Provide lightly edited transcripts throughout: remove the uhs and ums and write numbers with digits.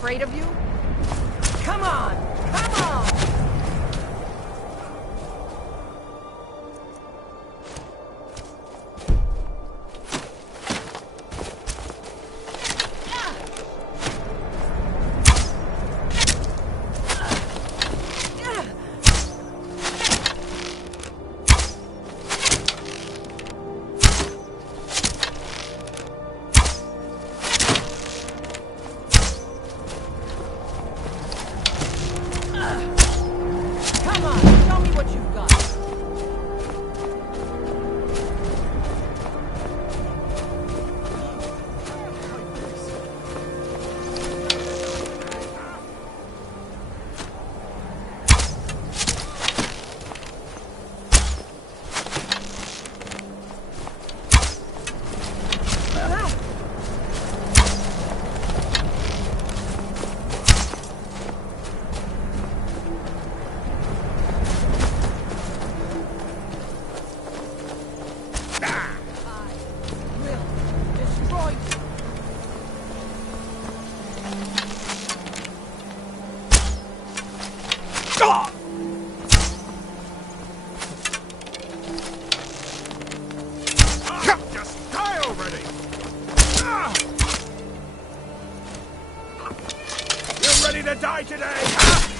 afraid of you? Come on! Come on! Die today, huh?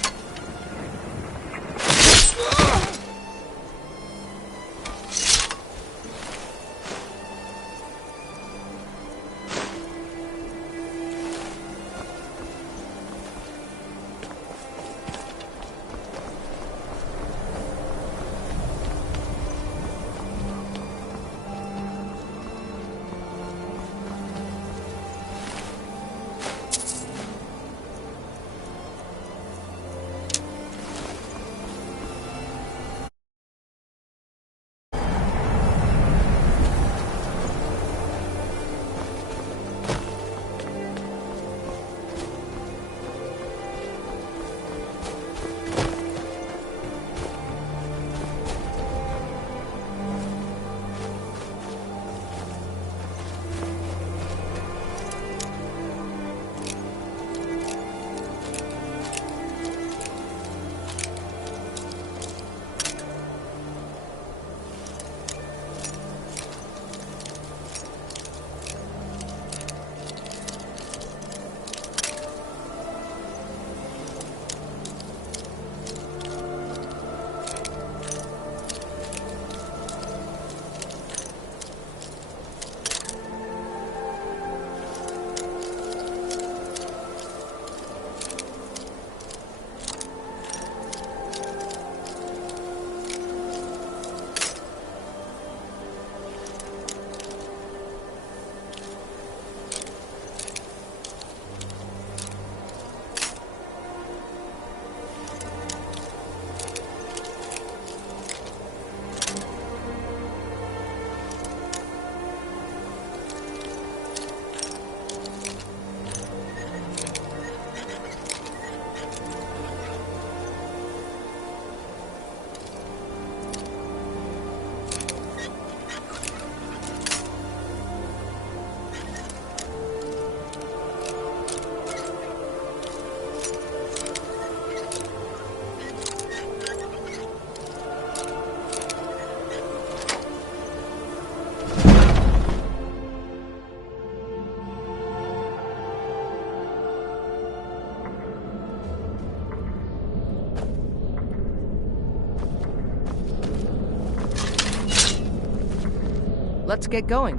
Let's get going.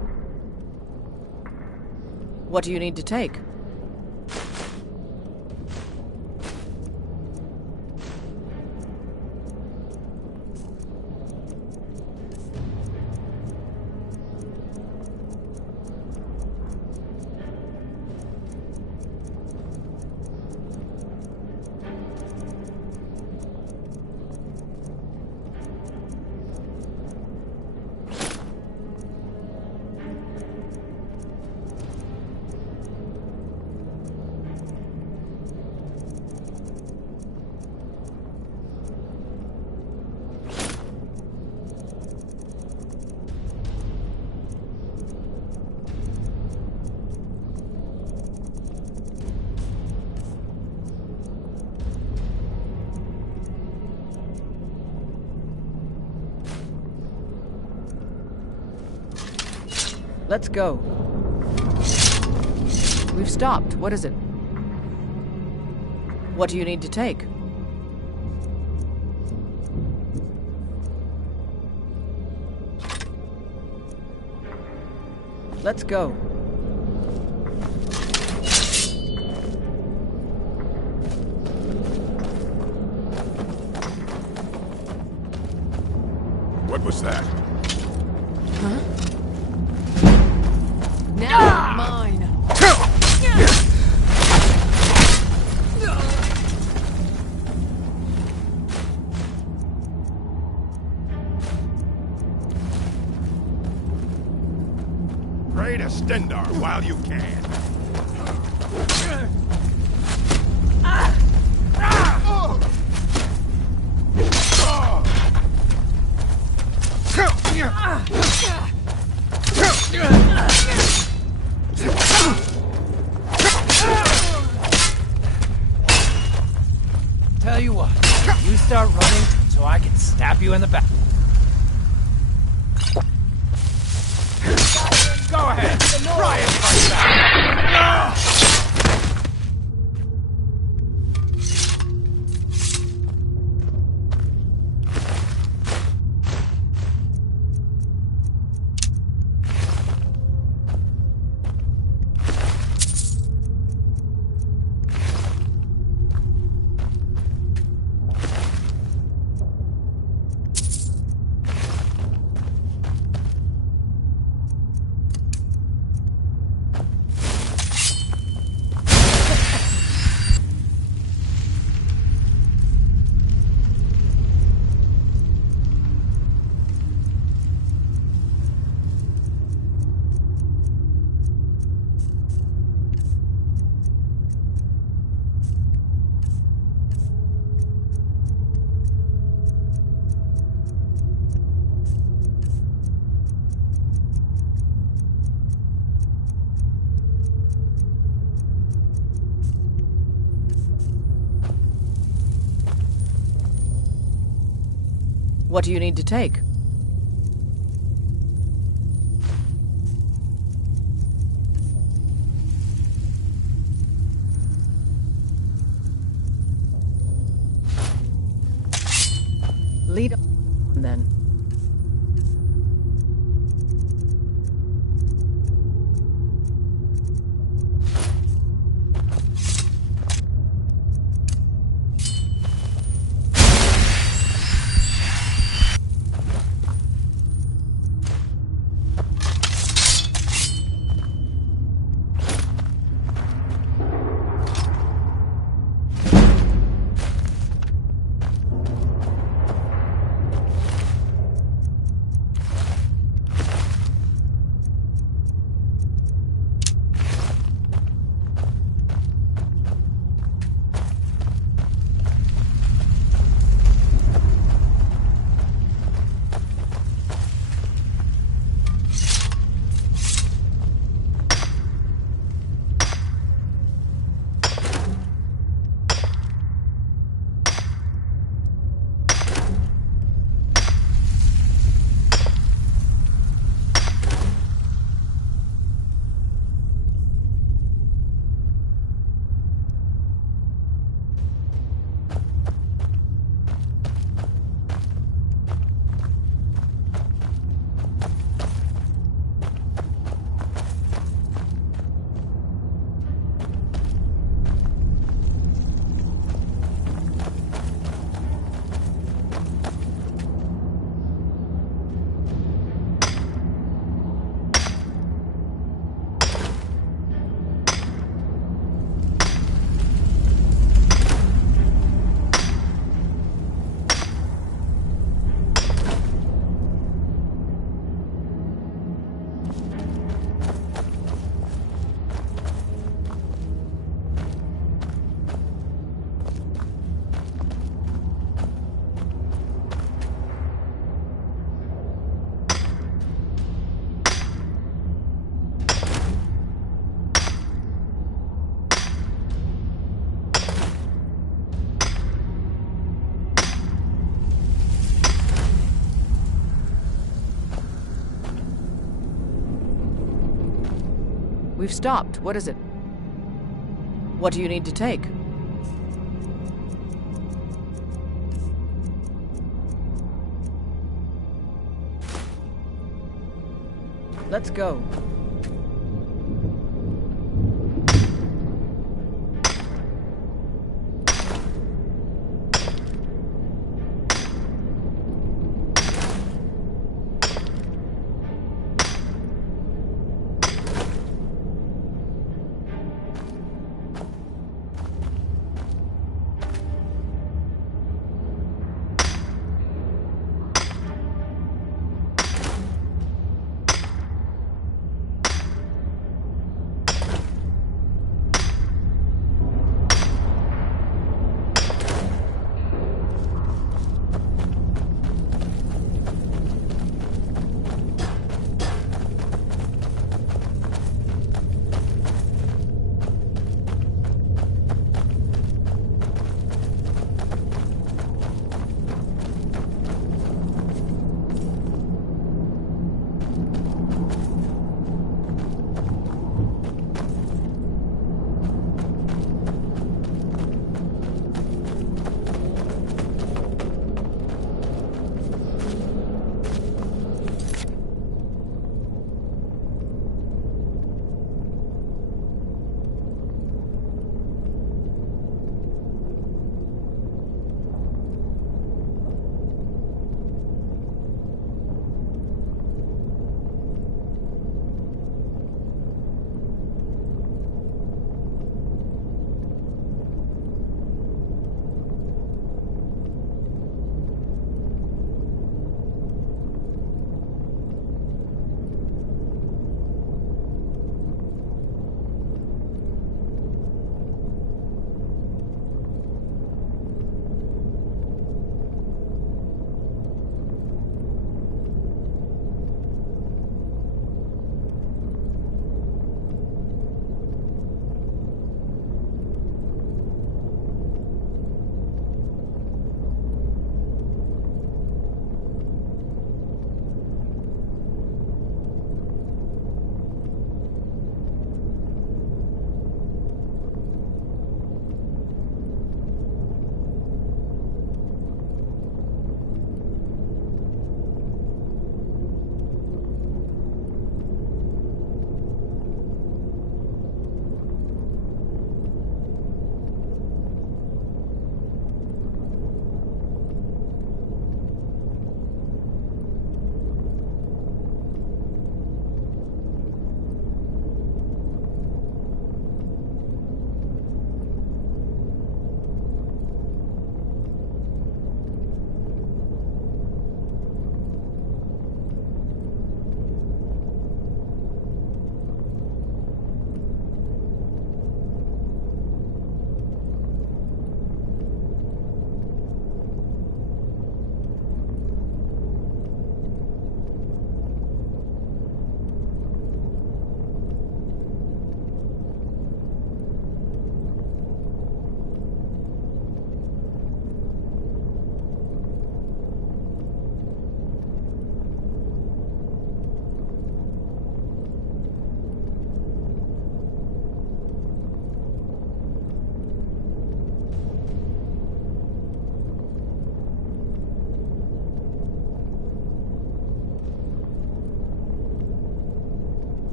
What do you need to take? Let's go. We've stopped. What is it? What do you need to take? Let's go. What was that? Huh? Now mine. Pray to Stendar while you can. Tell you what, you start running so I can stab you in the back. Go ahead, try and fight back. What do you need to take? Lead on then. We've stopped. What is it? What do you need to take? Let's go.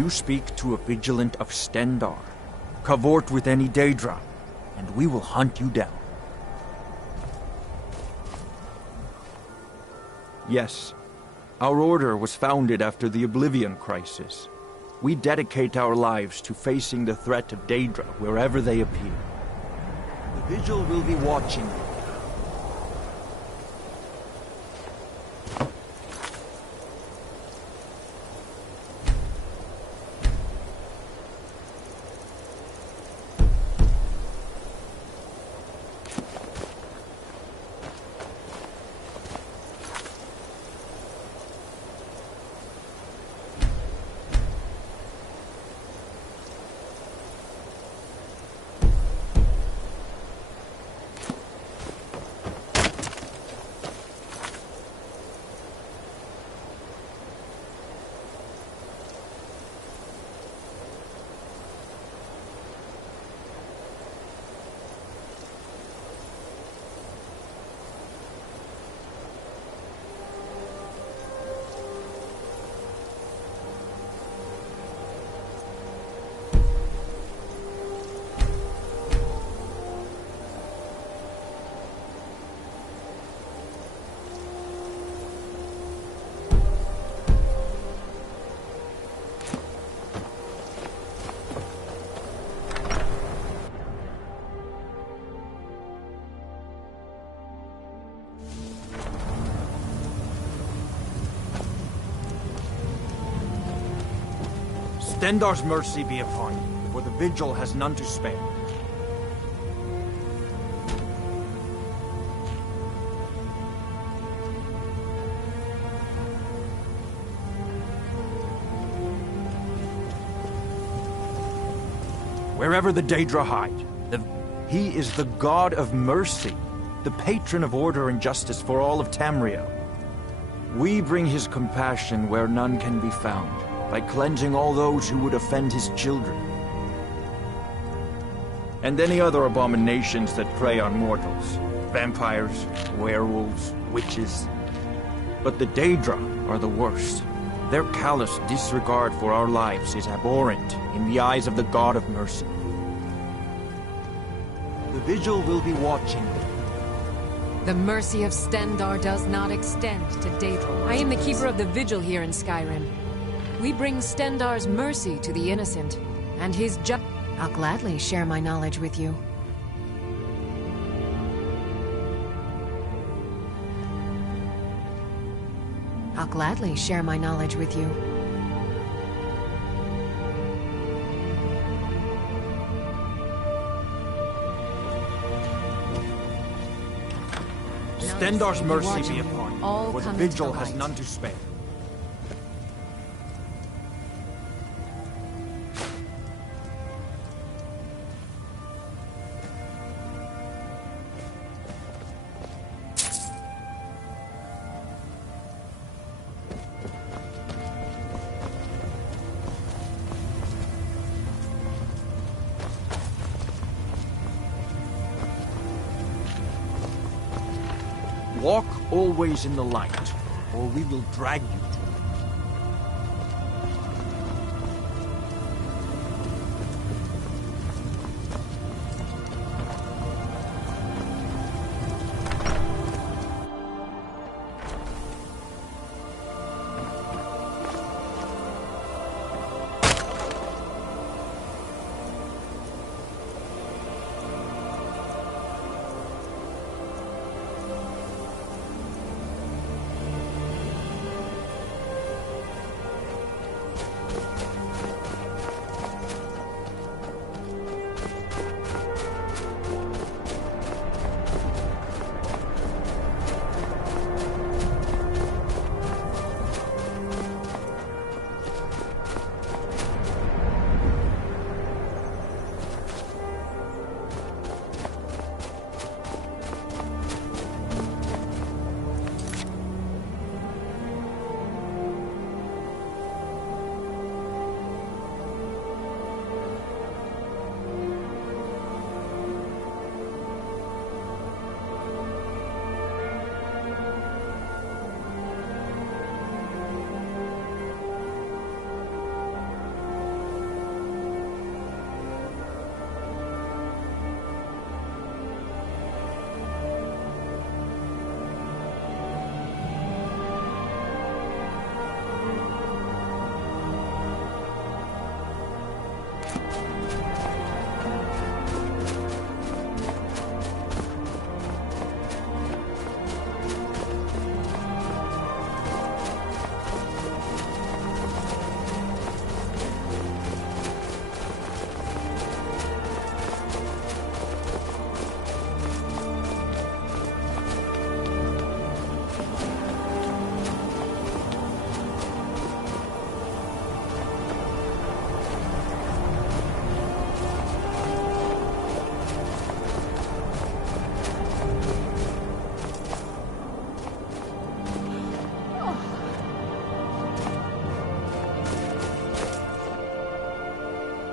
You speak to a vigilant of Stendar, cavort with any Daedra, and we will hunt you down. Yes, our order was founded after the Oblivion Crisis. We dedicate our lives to facing the threat of Daedra wherever they appear. The Vigil will be watching you. Stendar's mercy be upon you, for the Vigil has none to spare. Wherever the Daedra hide, he is the god of mercy, the patron of order and justice for all of Tamriel. We bring his compassion where none can be found, by cleansing all those who would offend his children. And any other abominations that prey on mortals. Vampires, werewolves, witches. But the Daedra are the worst. Their callous disregard for our lives is abhorrent in the eyes of the God of Mercy. The Vigil will be watching you. The mercy of Stendar does not extend to Daedra. I am the keeper of the Vigil here in Skyrim. We bring Stendar's mercy to the innocent, and his I'll gladly share my knowledge with you. I'll gladly share my knowledge with you. Stendar's mercy be upon you, all for the come Vigil to the has light. none to spare. Walk always in the light, or we will drag you to it.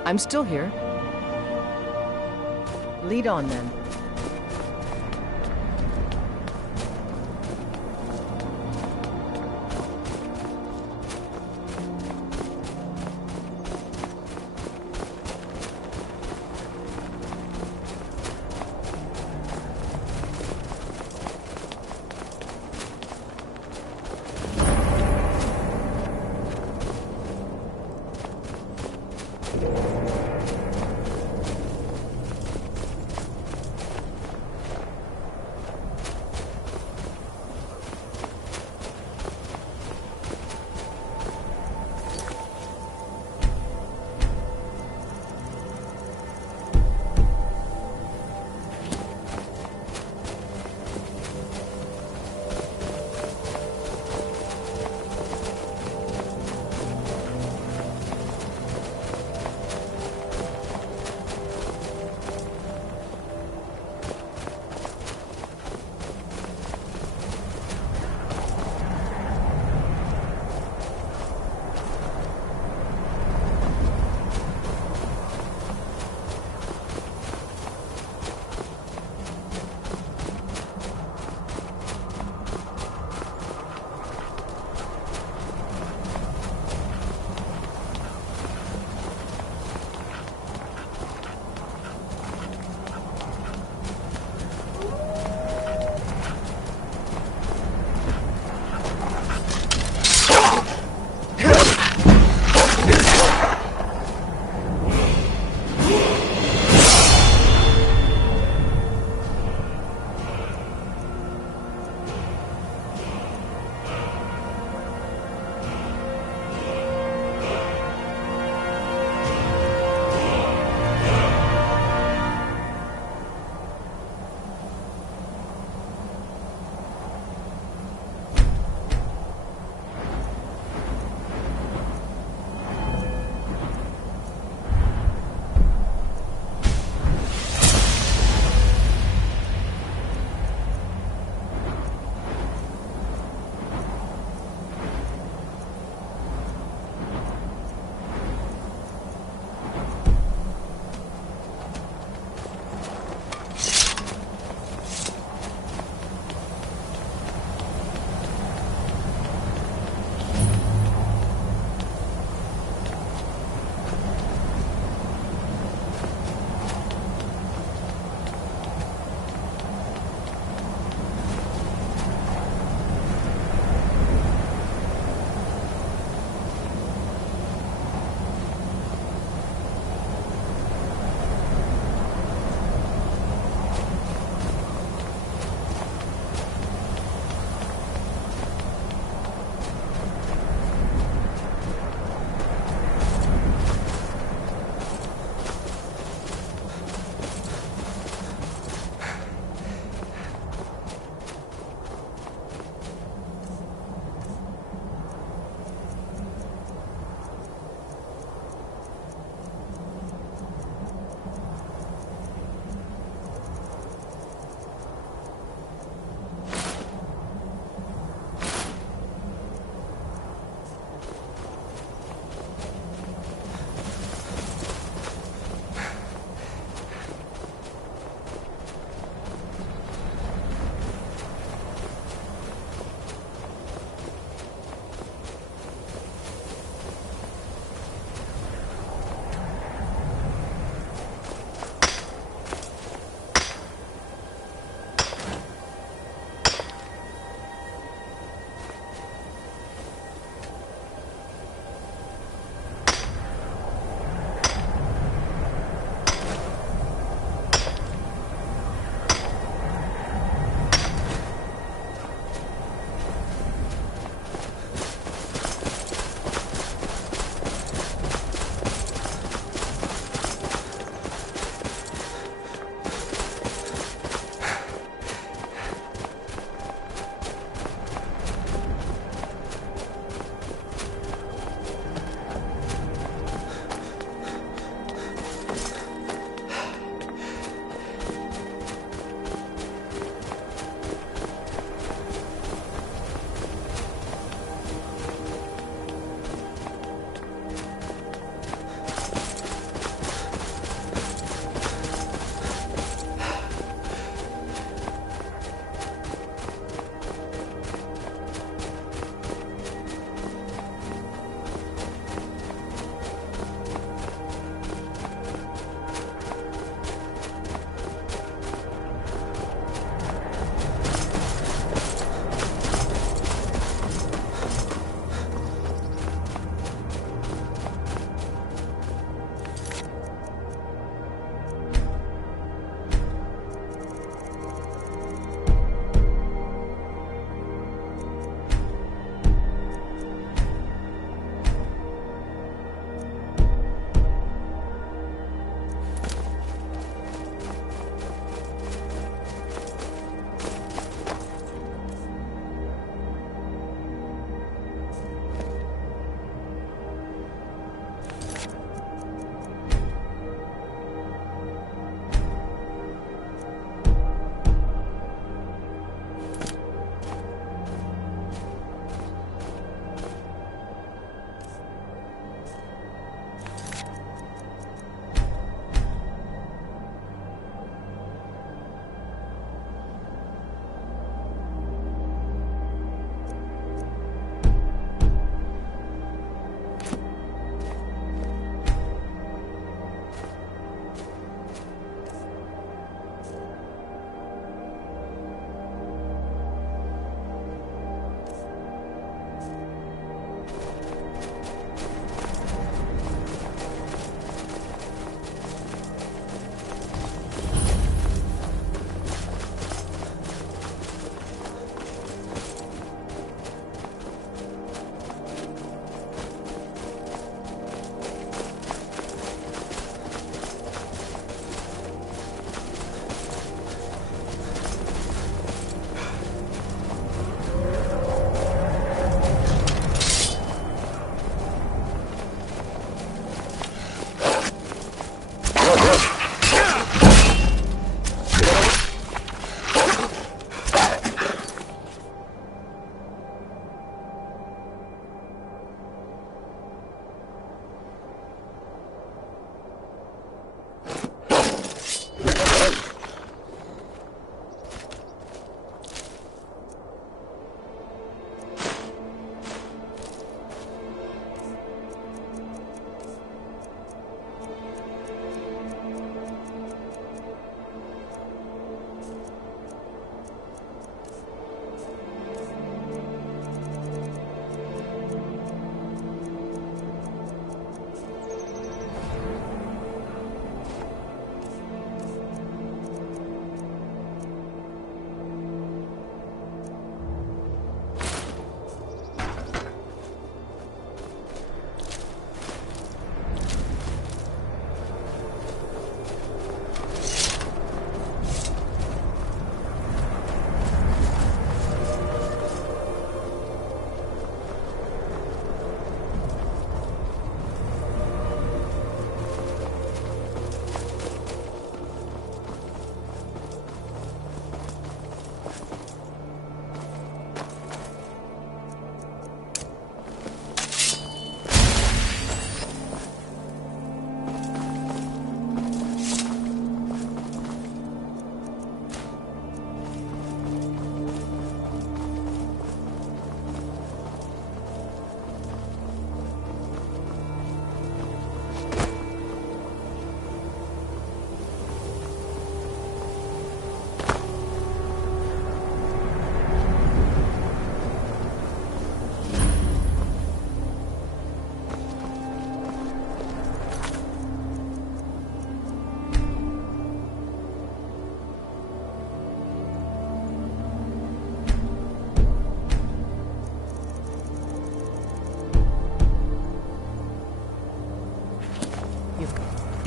I'm still here. Lead on, then.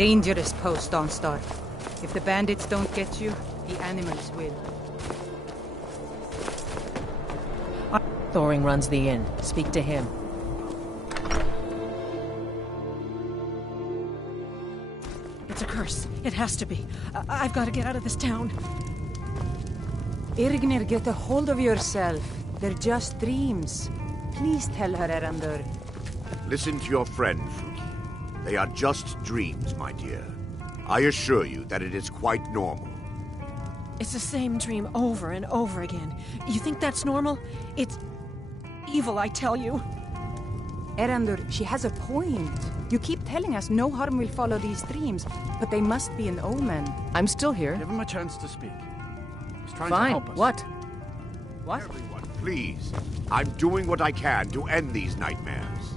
Dangerous post, Dawnstar. If the bandits don't get you, the animals will. Thoring runs the inn. Speak to him. It's a curse. It has to be. I've got to get out of this town. Irgnir, get a hold of yourself. They're just dreams. Please tell her, Erandur. Listen to your friend, Fruki. They are just dreams, my dear. I assure you that it is quite normal. It's the same dream over and over again. You think that's normal? It's evil, I tell you. Erandur, she has a point. You keep telling us no harm will follow these dreams, but they must be an omen. I'm still here. Give him a chance to speak. He's trying Fine. to help us. What? What? Everyone, please. I'm doing what I can to end these nightmares.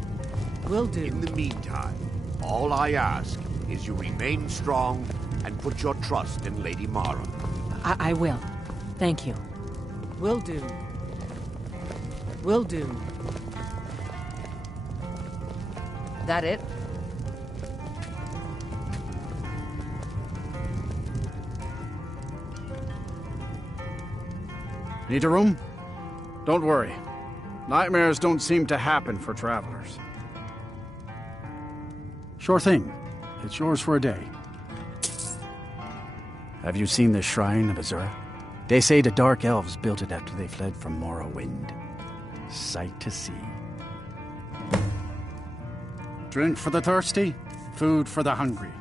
Will do. In the meantime, all I ask is you remain strong and put your trust in Lady Mara. I will. Thank you. Will do. Will do. That it? Need a room? Don't worry. Nightmares don't seem to happen for travelers. Sure thing. It's yours for a day. Have you seen the shrine of Azura? They say the Dark Elves built it after they fled from Morrowind. Sight to see. Drink for the thirsty, food for the hungry.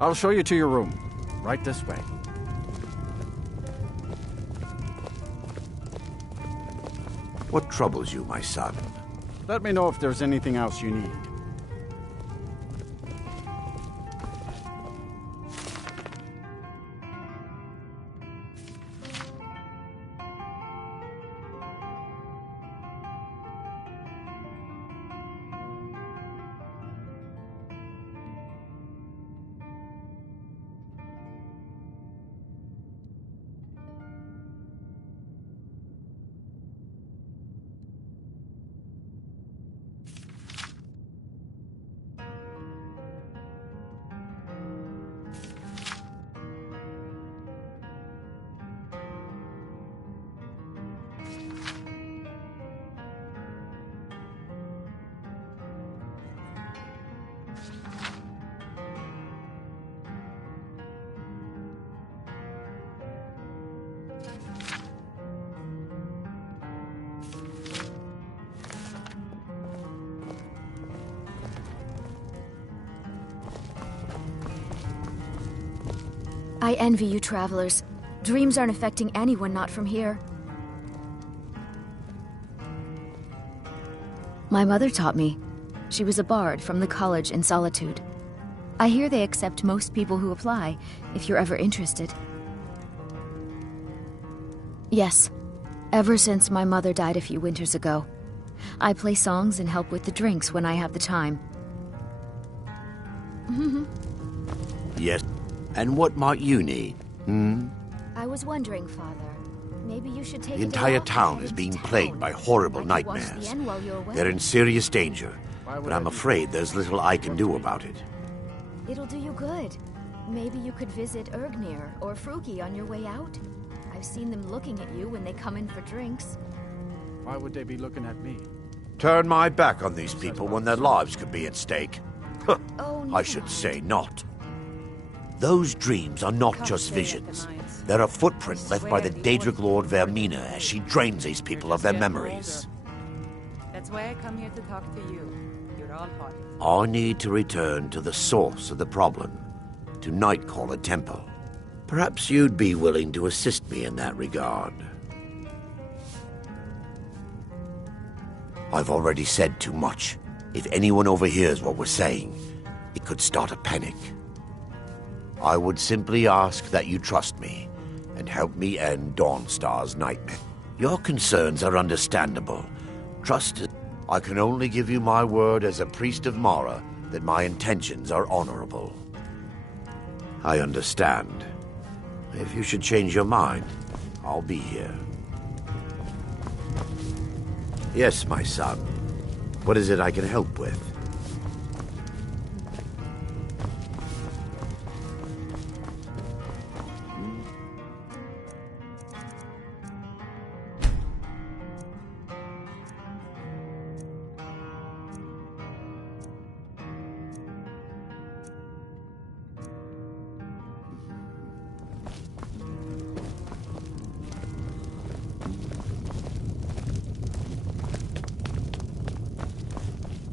I'll show you to your room. Right this way. What troubles you, my son? Let me know if there's anything else you need. I envy you travelers. Dreams aren't affecting anyone not from here. My mother taught me. She was a bard from the college in Solitude. I hear they accept most people who apply, if you're ever interested. Yes. Ever since my mother died a few winters ago. I play songs and help with the drinks when I have the time. Yes. And what might you need? I was wondering, Father. Maybe you should take The a day entire off and town head is into being town. plagued by horrible I could watch the nightmares. end while you're away. They're in serious danger, but I'm afraid there's little I can do about it. It'll do you good. Maybe you could visit Irgnir or Fruki on your way out. I've seen them looking at you when they come in for drinks. Why would they be looking at me? Turn my back on these people when their lives could be at stake. Huh, Oh, I should say not. Those dreams are not just visions. They're a footprint left by the Daedric Lord Vermina as she drains these people of their memories. That's why I come here to talk to you. You're all hot. I need to return to the source of the problem, to Nightcaller Temple. Perhaps you'd be willing to assist me in that regard. I've already said too much. If anyone overhears what we're saying, it could start a panic. I would simply ask that you trust me and help me end Dawnstar's nightmare. Your concerns are understandable. Trust is... I can only give you my word as a priest of Mara that my intentions are honorable. I understand. If you should change your mind, I'll be here. Yes, my son. What is it I can help with?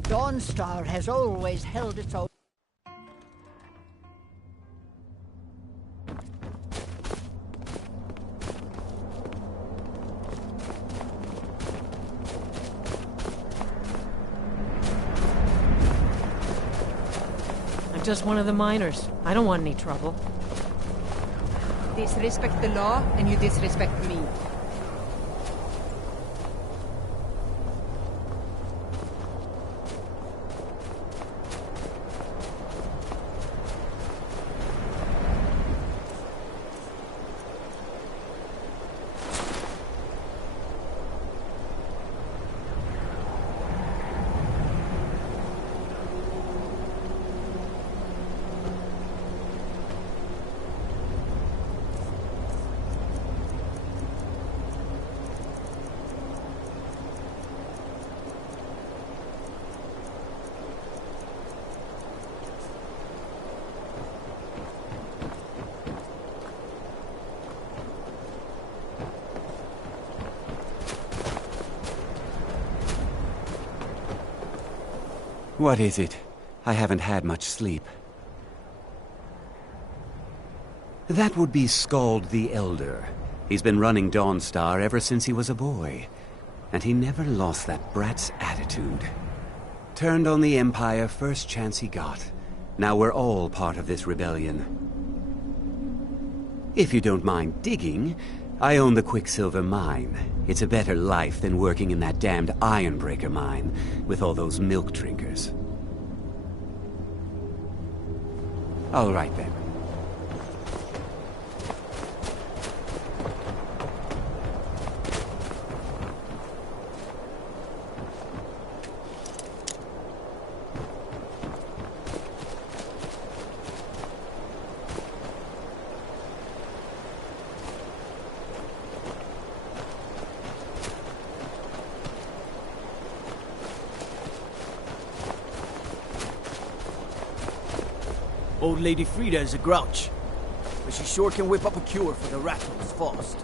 Dawnstar has always held its own. I'm just one of the miners. I don't want any trouble. Disrespect the law, and you disrespect me. What is it? I haven't had much sleep. That would be Skald the Elder. He's been running Dawnstar ever since he was a boy. And he never lost that brat's attitude. Turned on the Empire first chance he got. Now we're all part of this rebellion. If you don't mind digging, I own the Quicksilver mine. It's a better life than working in that damned Ironbreaker mine with all those milk drinkers. All right then. Old Lady Frida is a grouch, but she sure can whip up a cure for the rattles fast.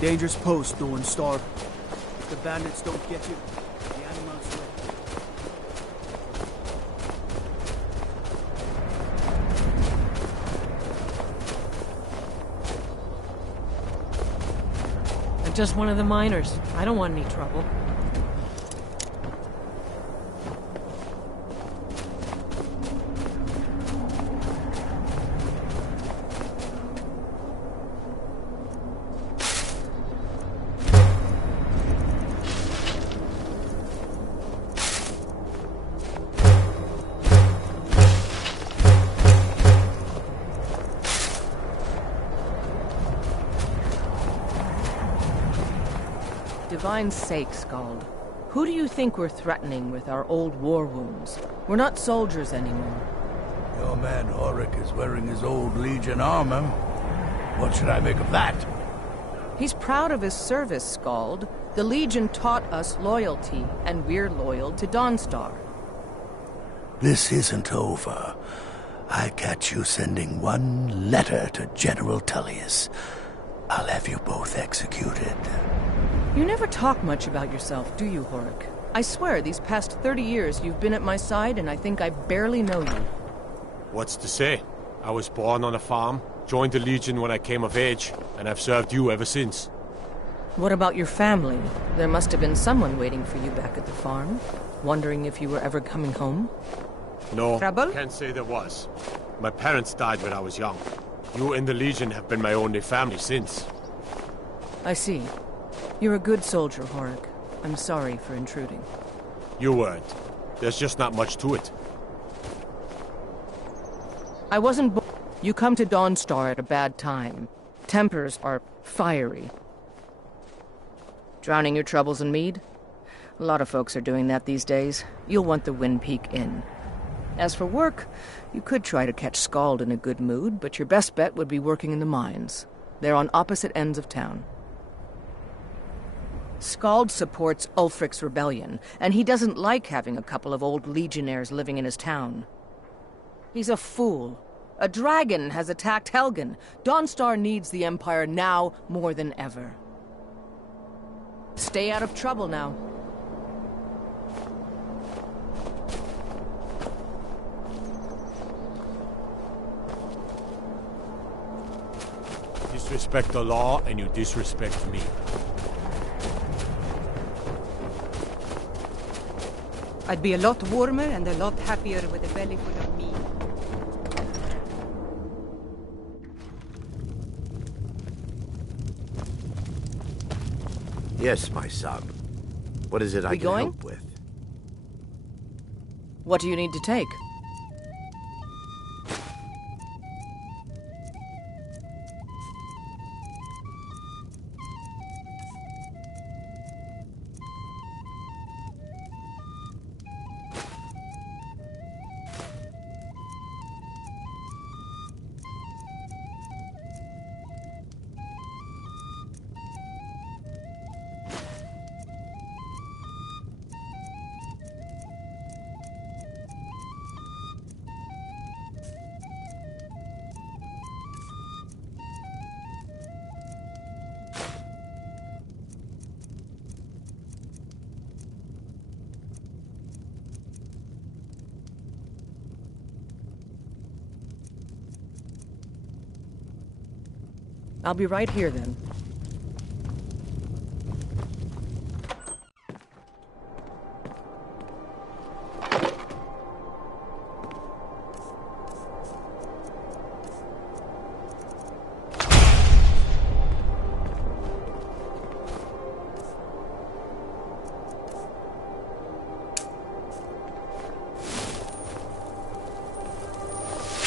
Dangerous post, Dawnstar. If the bandits don't get you, the animals will. I'm just one of the miners. I don't want any trouble. Divine's sake, Skald. Who do you think we're threatening with our old war wounds? We're not soldiers anymore. Your man Horik is wearing his old Legion armor. What should I make of that? He's proud of his service, Skald. The Legion taught us loyalty, and we're loyal to Dawnstar. This isn't over. I catch you sending one letter to General Tullius. I'll have you both executed. You never talk much about yourself, do you, Horik? I swear, these past 30 years you've been at my side, and I think I barely know you. What's to say? I was born on a farm, joined the Legion when I came of age, and I've served you ever since. What about your family? There must have been someone waiting for you back at the farm. Wondering if you were ever coming home? No, Trouble? can't say there was. My parents died when I was young. You and the Legion have been my only family since. I see. You're a good soldier, Horik. I'm sorry for intruding. You weren't. There's just not much to it. I wasn't born. You come to Dawnstar at a bad time. Tempers are fiery. Drowning your troubles in mead? A lot of folks are doing that these days. You'll want the Wind Peak Inn. As for work, you could try to catch Skald in a good mood, but your best bet would be working in the mines. They're on opposite ends of town. Skald supports Ulfric's rebellion, and he doesn't like having a couple of old legionnaires living in his town. He's a fool. A dragon has attacked Helgen. Dawnstar needs the Empire now more than ever. Stay out of trouble now. Disrespect the law, and you disrespect me. I'd be a lot warmer and a lot happier with a belly full of meat. Yes, my son. What is it I We can going? help with? What do you need to take? I'll be right here then.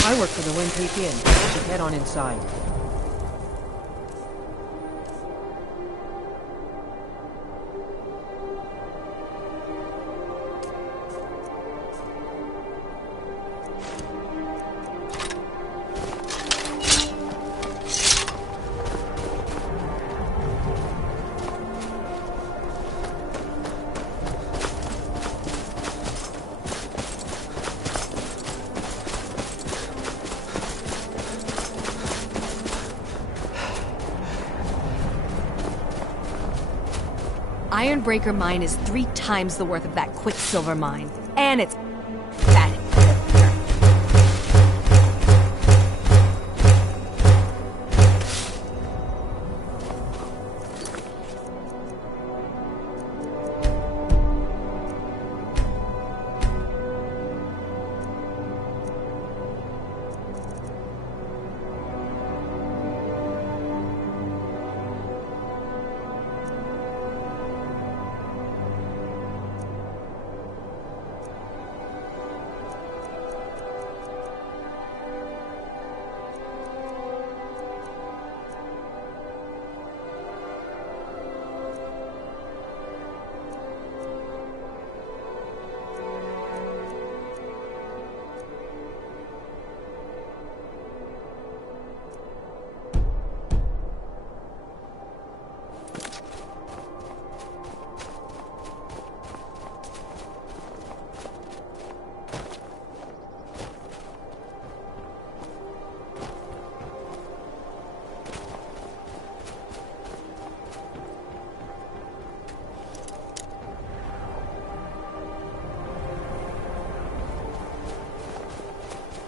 I work for the Wind Peak Inn. Should head on inside. Ironbreaker mine is 3 times the worth of that Quicksilver mine. And it's fat.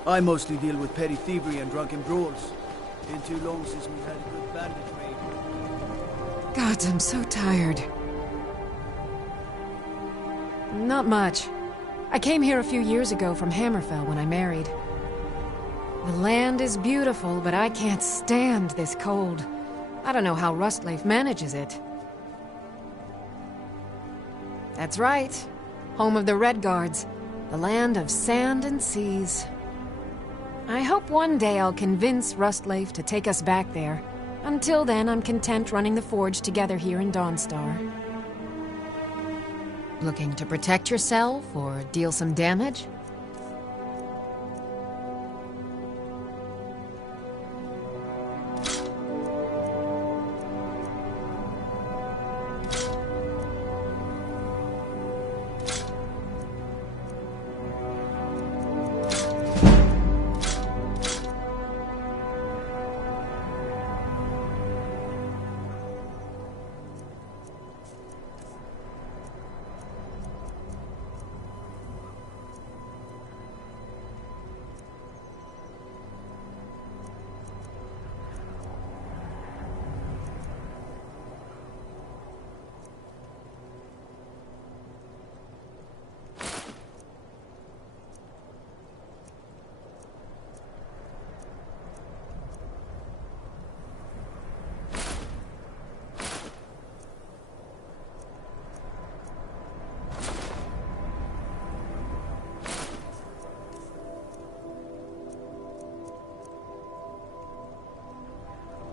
I mostly deal with petty thievery and drunken brawls. Been too long since we've had a good bandit raid. God, I'm so tired. Not much. I came here a few years ago from Hammerfell when I married. The land is beautiful, but I can't stand this cold. I don't know how Rustleaf manages it. That's right. Home of the Redguards. The land of sand and seas. I hope one day I'll convince Rustleaf to take us back there. Until then, I'm content running the forge together here in Dawnstar. Looking to protect yourself or deal some damage?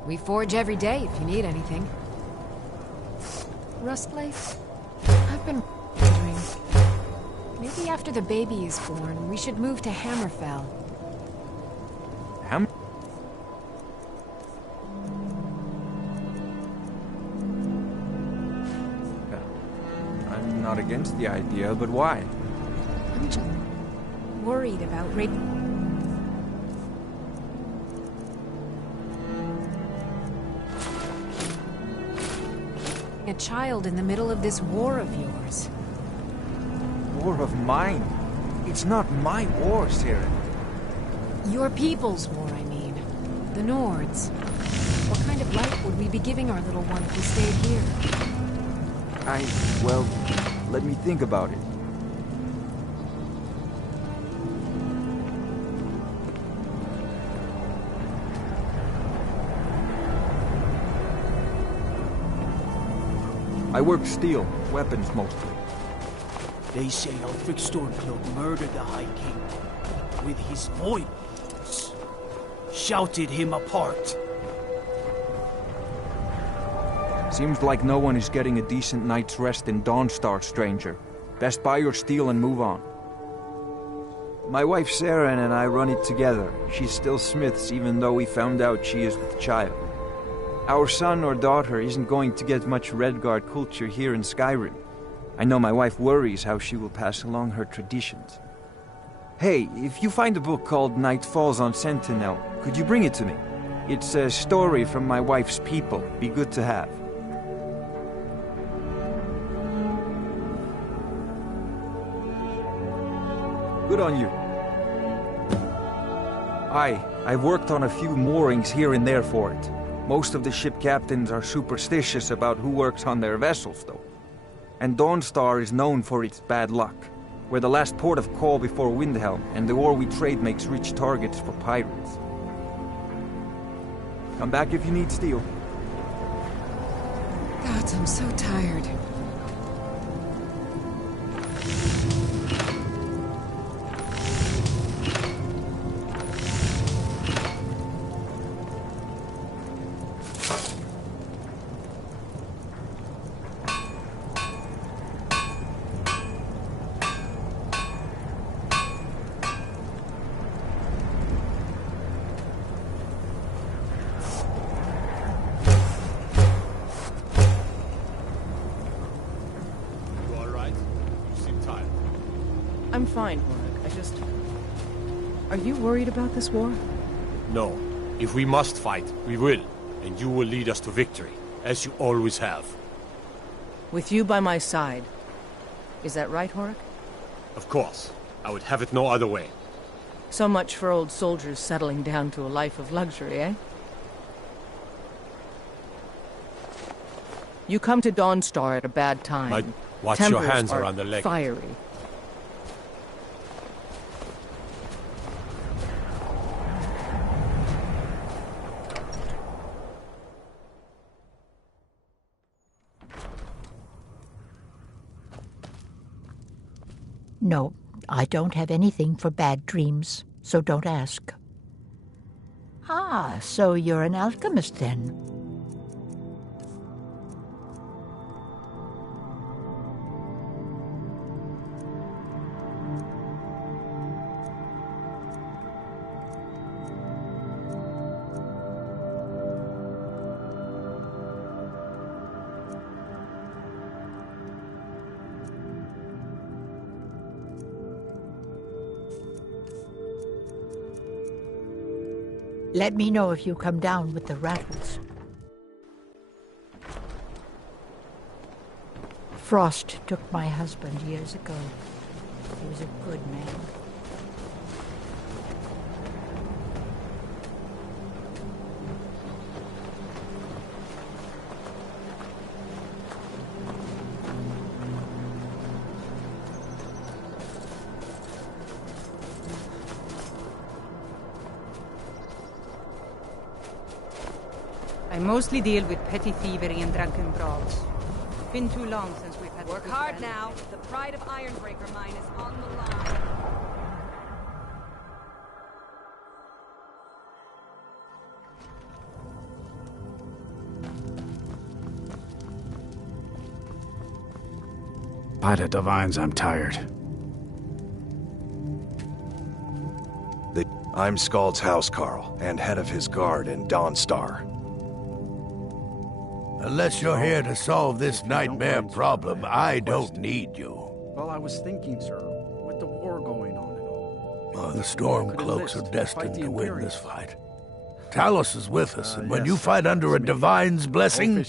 We forge every day if you need anything. Rustleaf? I've been wondering. Maybe after the baby is born, we should move to Hammerfell. I'm not against the idea, but why? I'm just worried about Rick. A child in the middle of this war of yours. War of mine? It's not my war, Sarah. Your people's war, I mean. The Nords. What kind of life would we be giving our little one if we stayed here? Well, let me think about it. I work steel, weapons mostly. They say Ulfric Stormcloak murdered the High King with his voice. Shouted him apart. Seems like no one is getting a decent night's rest in Dawnstar, stranger. Best buy your steel and move on. My wife Sarah and I run it together. She's still Smith's even though we found out she is with child. Our son or daughter isn't going to get much Redguard culture here in Skyrim. I know my wife worries how she will pass along her traditions. Hey, if you find a book called Night Falls on Sentinel, could you bring it to me? It's a story from my wife's people. Be good to have. Good on you. I've worked on a few moorings here and there for it. Most of the ship captains are superstitious about who works on their vessels, though. And Dawnstar is known for its bad luck. We're the last port of call before Windhelm, and the ore we trade makes rich targets for pirates. Come back if you need steel. God, I'm so tired. I'm fine, Horik. Are you worried about this war? No. If we must fight, we will. And you will lead us to victory, as you always have. With you by my side. Is that right, Horik? Of course. I would have it no other way. So much for old soldiers settling down to a life of luxury, eh? You come to Dawnstar at a bad time. Watch Tempers your hands are around the leg. fiery. No, I don't have anything for bad dreams, so don't ask. Ah, so you're an alchemist then? Let me know if you come down with the rattles. Frost took my husband years ago. He was a good man. I mostly deal with petty thievery and drunken brawls. Been too long since we've had... Work hard now. The pride of Ironbreaker mine is on the line. By the divines, I'm tired. I'm Skald's housecarl, and head of his guard in Dawnstar. Unless you're here to solve this nightmare problem, I don't need you. Well, I was thinking, sir, with the war going on and all. The Stormcloaks are destined to win this fight. Talos is with us, and when you fight under a divine's blessing,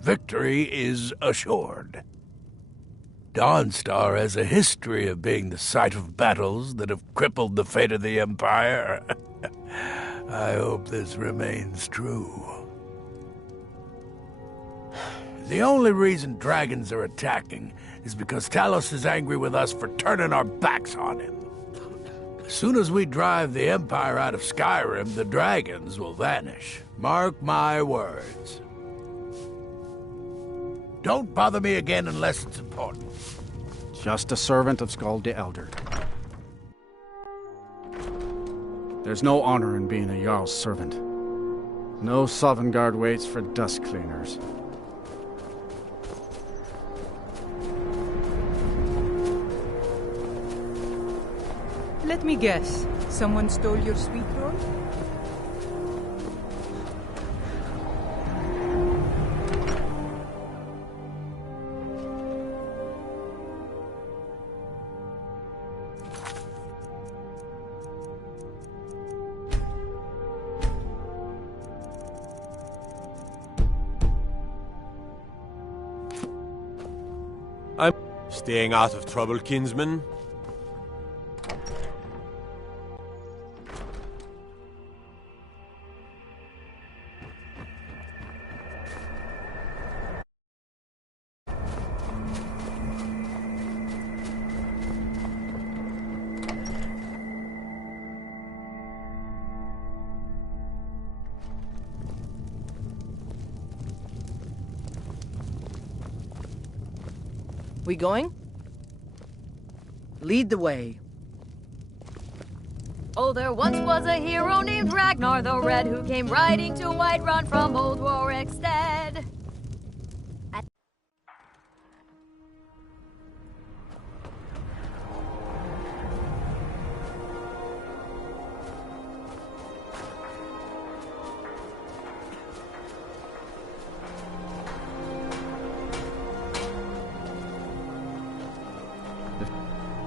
victory is assured. Dawnstar has a history of being the site of battles that have crippled the fate of the Empire. I hope this remains true. The only reason dragons are attacking is because Talos is angry with us for turning our backs on him. As soon as we drive the Empire out of Skyrim, the dragons will vanish. Mark my words. Don't bother me again unless it's important. Just a servant of Skald the Elder. There's no honor in being a Jarl's servant. No Sovngarde waits for dust cleaners. Let me guess. Someone stole your sweet roll? I'm staying out of trouble, kinsman. We going? Lead the way. Oh, there once was a hero named Ragnar the Red who came riding to Whiterun from old Warwickstead.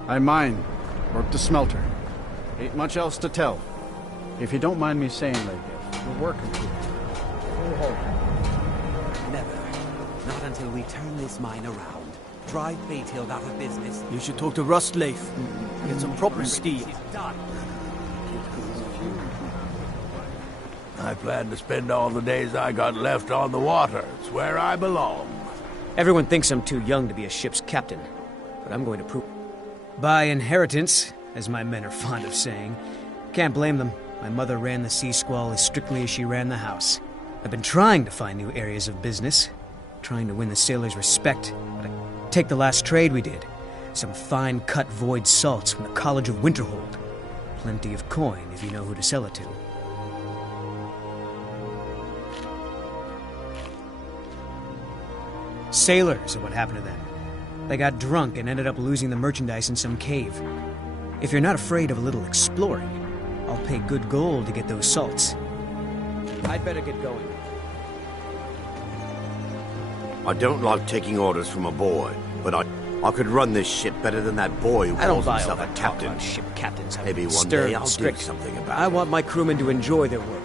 I mine, work the smelter. Ain't much else to tell. If you don't mind me saying, Leggett, we're working to it. Never. Not until we turn this mine around. Drive Beethild out of business. You should talk to Rustleaf. Get some proper steel. I plan to spend all the days I got left on the water. It's where I belong. Everyone thinks I'm too young to be a ship's captain, but I'm going to prove... By inheritance, as my men are fond of saying. Can't blame them. My mother ran the Sea Squall as strictly as she ran the house. I've been trying to find new areas of business, trying to win the sailors' respect, but take the last trade we did. Some fine-cut void salts from the College of Winterhold. Plenty of coin if you know who to sell it to. Sailors are what happened to them. They got drunk and ended up losing the merchandise in some cave. If you're not afraid of a little exploring, I'll pay good gold to get those salts. I'd better get going. I don't like taking orders from a boy, but I could run this ship better than that boy who calls himself a captain. Ship captains. Maybe one day I'll do something about it. I want my crewmen to enjoy their work.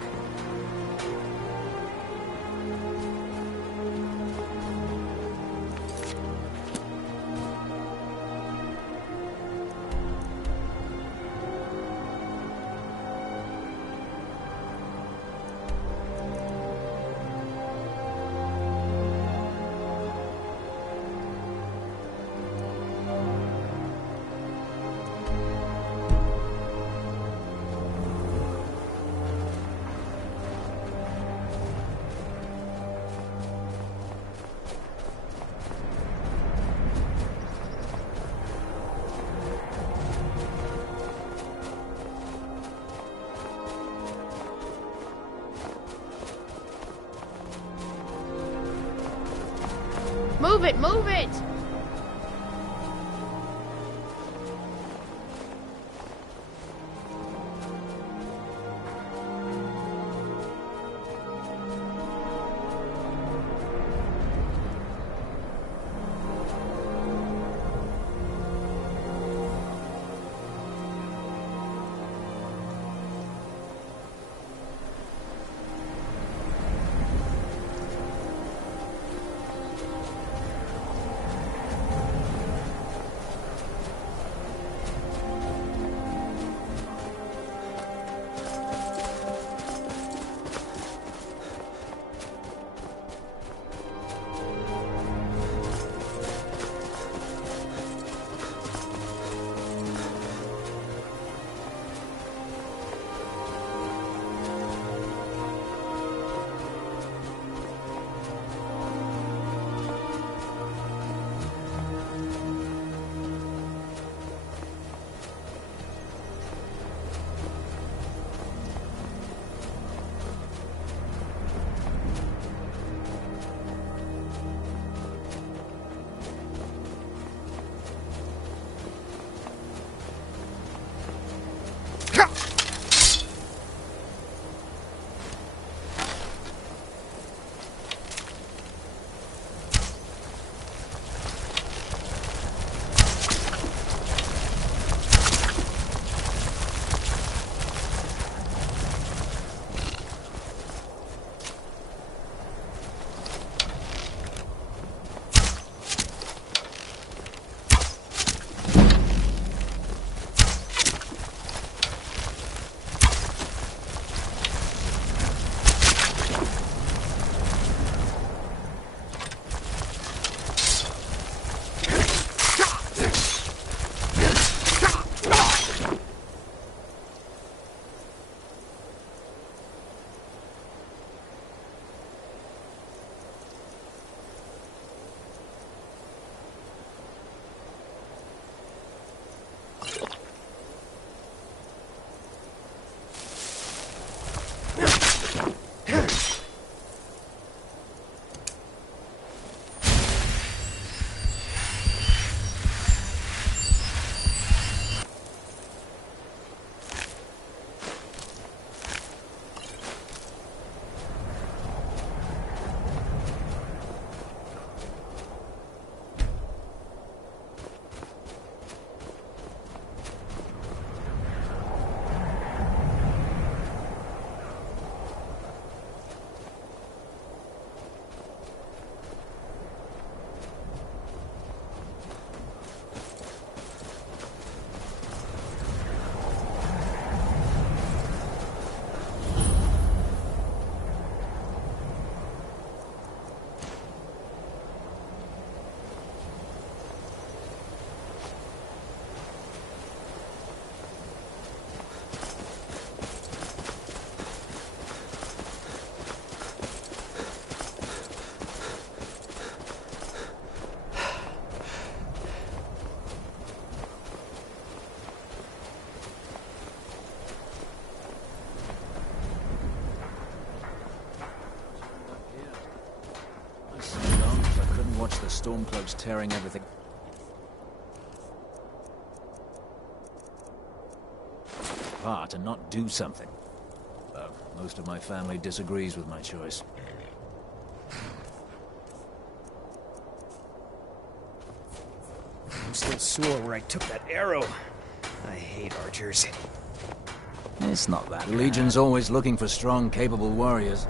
Move it, move it! watch the Stormcloaks tearing everything apart and not do something. Though most of my family disagrees with my choice. I'm still sore where I took that arrow. I hate archers. It's not that. The Legion's always looking for strong, capable warriors.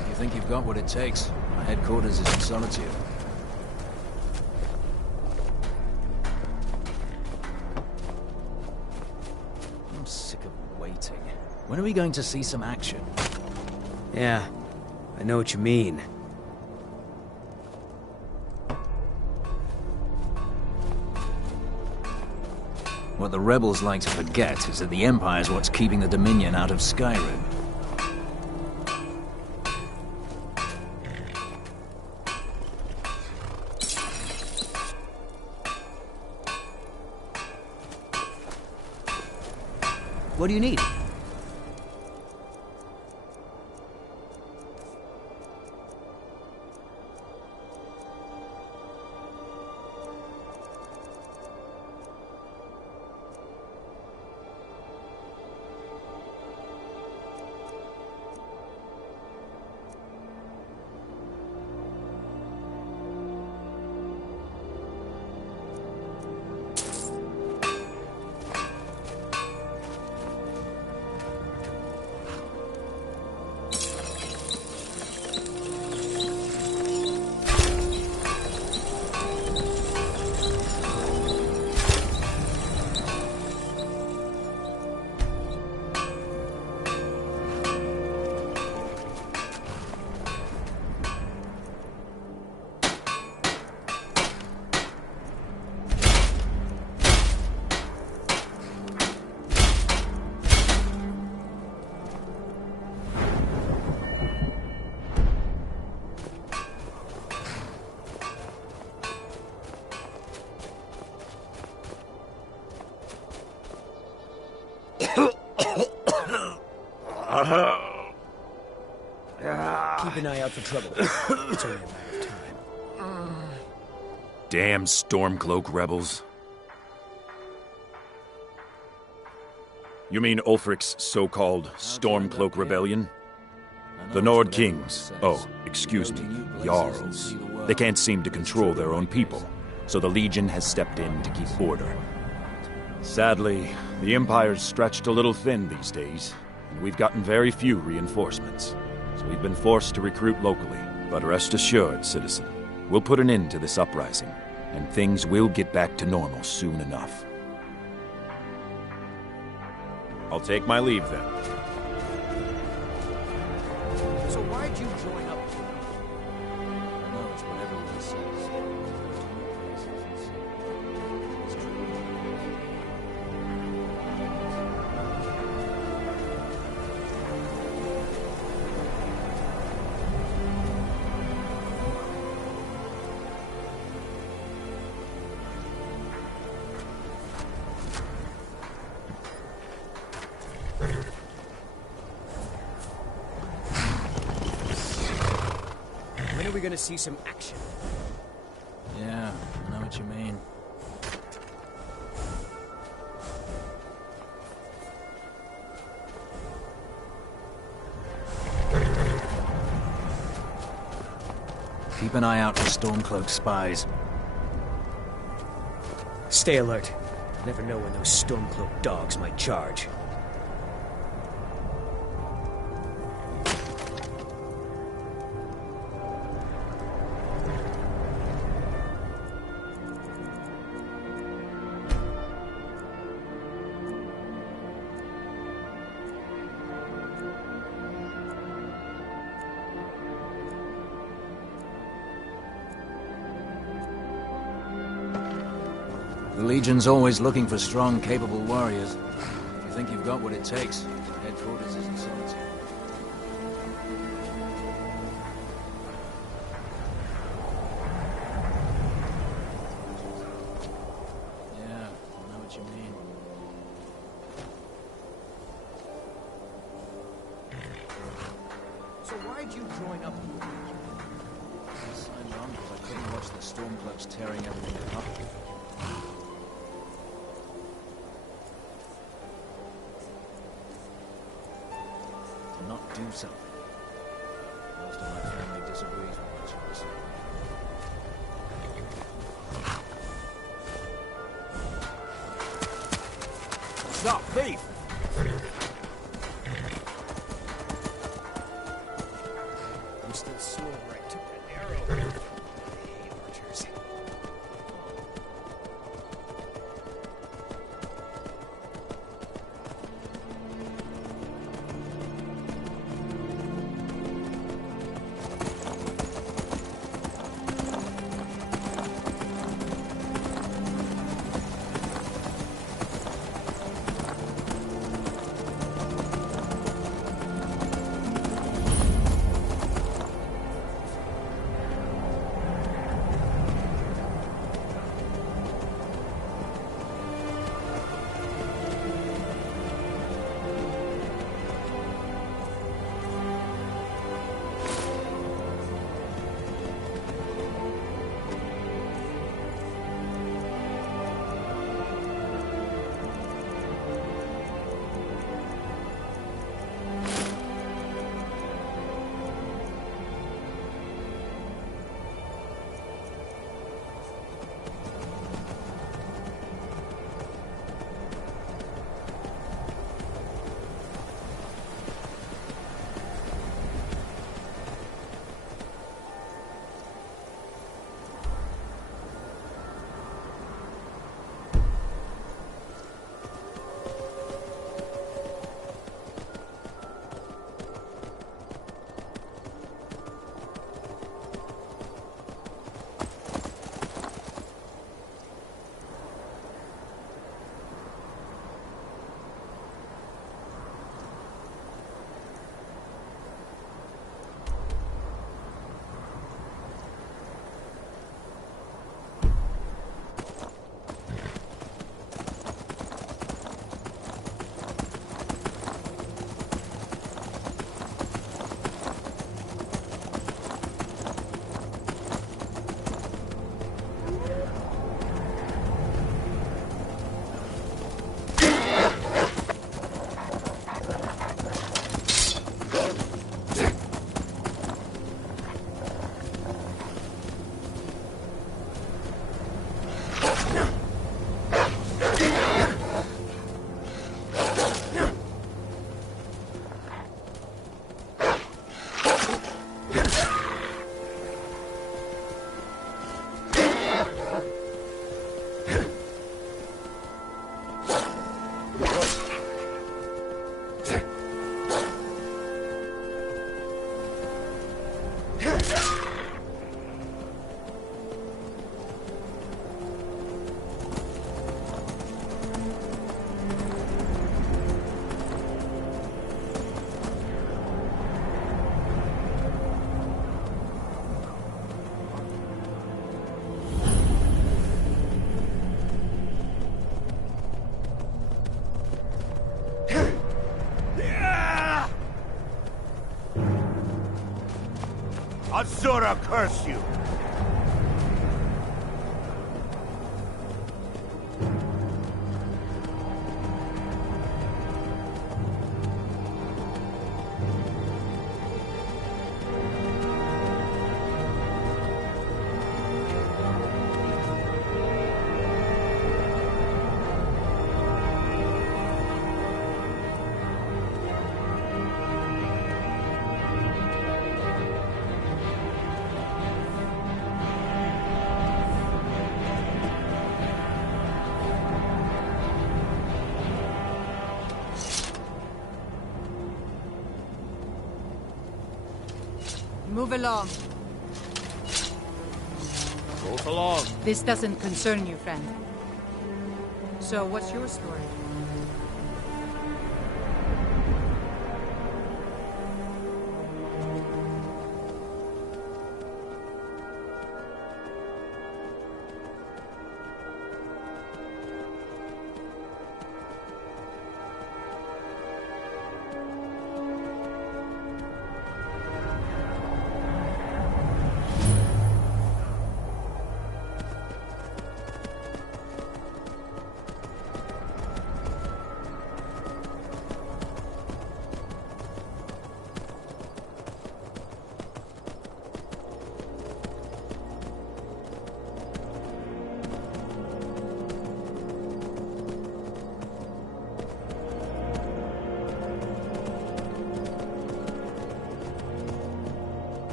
If you think you've got what it takes, my headquarters is in Solitude. I'm sick of waiting. When are we going to see some action? Yeah, I know what you mean. What the rebels like to forget is that the Empire's what's keeping the Dominion out of Skyrim. What do you need? Keep an eye out for trouble. It's only a matter of time. Damn Stormcloak rebels. You mean Ulfric's so-called Stormcloak Rebellion? The Nord Kings, excuse me, Jarls. They can't seem to control their own people, so the Legion has stepped in to keep order. Sadly, the Empire's stretched a little thin these days, and we've gotten very few reinforcements. So we've been forced to recruit locally. But rest assured, citizen, we'll put an end to this uprising, and things will get back to normal soon enough. I'll take my leave then. So why'd you join up? I know it's what everyone says. When are we gonna see some action? Yeah, I know what you mean. Keep an eye out for Stormcloak spies. Stay alert. Never know when those Stormcloak dogs might charge. The Legion's always looking for strong, capable warriors. If you think you've got what it takes, headquarters is in Solitude. Yeah, I know what you mean. So why'd you join up? I signed on because I couldn't watch the The Stormcloak's tearing everything apart. To not do something. Most of my family disagrees with my choice. Stop, thief! I'm still sore where I took that arrow. I hate archers. Azura curse you! Move along. Move along. This doesn't concern you, friend. So, what's your story?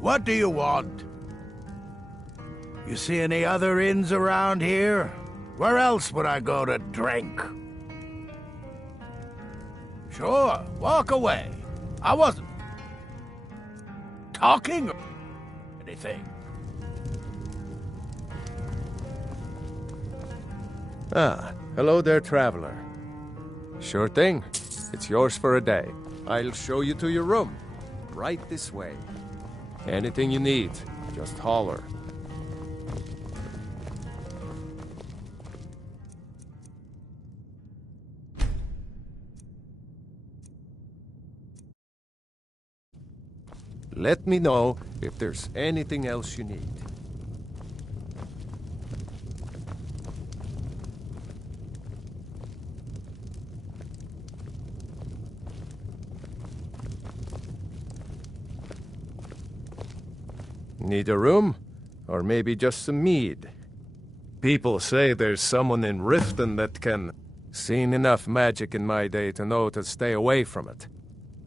What do you want? You see any other inns around here? Where else would I go to drink? Sure, walk away. I wasn't talking or anything. Ah, hello there, traveler. Sure thing. It's yours for a day. I'll show you to your room. Right this way. Anything you need, just holler. Let me know if there's anything else you need. Need a room? Or maybe just some mead? People say there's someone in Riften that can... Seen enough magic in my day to know to stay away from it.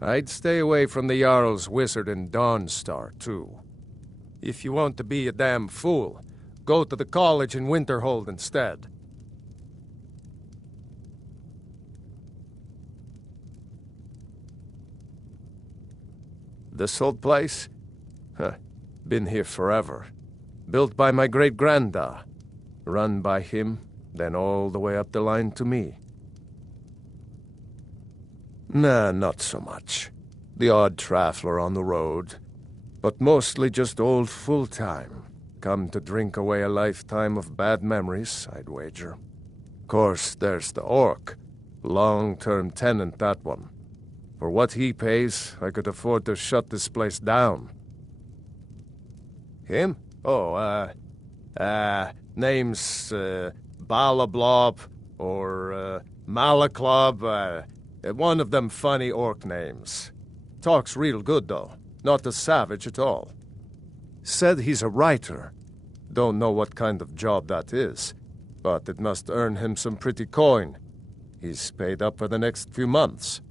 I'd stay away from the Jarl's wizard in Dawnstar, too. If you want to be a damn fool, go to the college in Winterhold instead. This old place? Huh. Been here forever. Built by my great-granda. Run by him, then all the way up the line to me. Nah, not so much. The odd traveler on the road. But mostly just old full-time. Come to drink away a lifetime of bad memories, I'd wager. Course, there's the orc. Long-term tenant, that one. For what he pays, I could afford to shut this place down. Him? Oh, name's, Balablob, or, Malaklob, one of them funny orc names. Talks real good, though. Not a savage at all. Said he's a writer. Don't know what kind of job that is, but it must earn him some pretty coin. He's paid up for the next few months.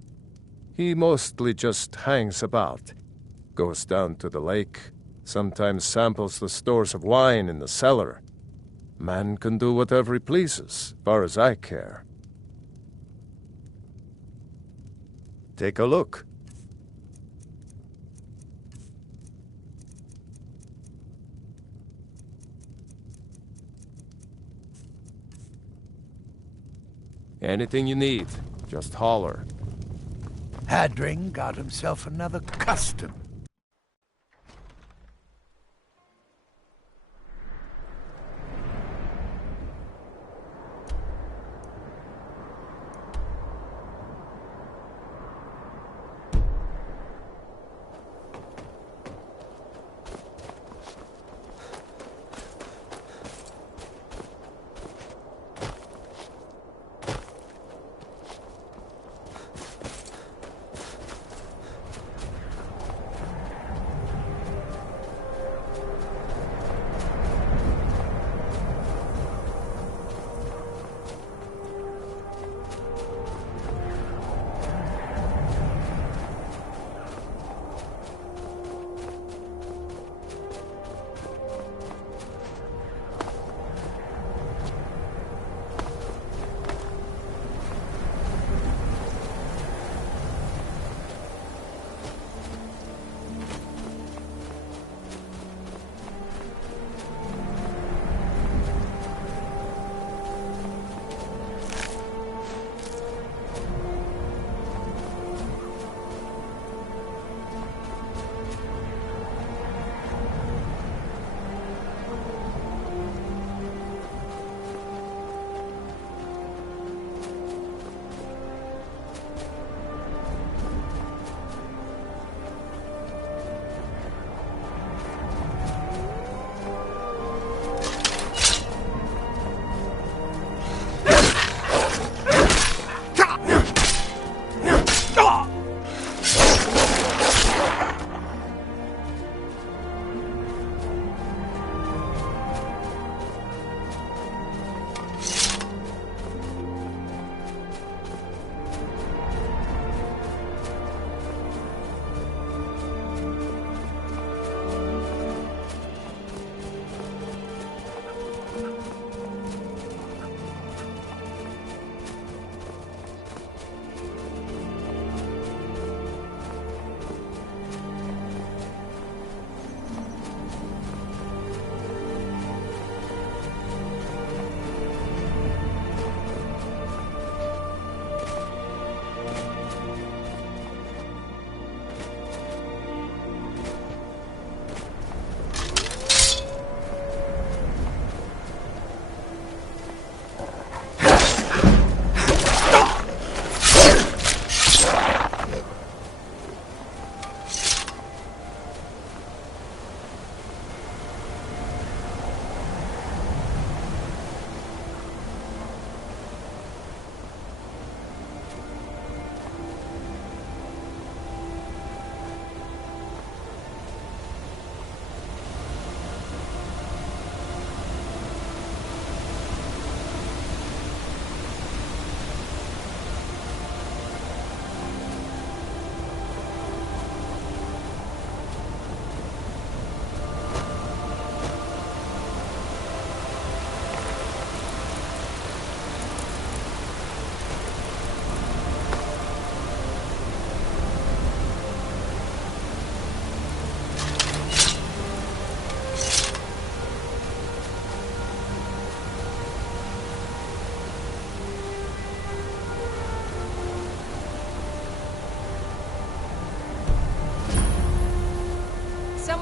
He mostly just hangs about. Goes down to the lake, sometimes samples the stores of wine in the cellar. Man can do whatever he pleases, far as I care. Take a look. Anything you need, just holler. Hadring got himself another custom.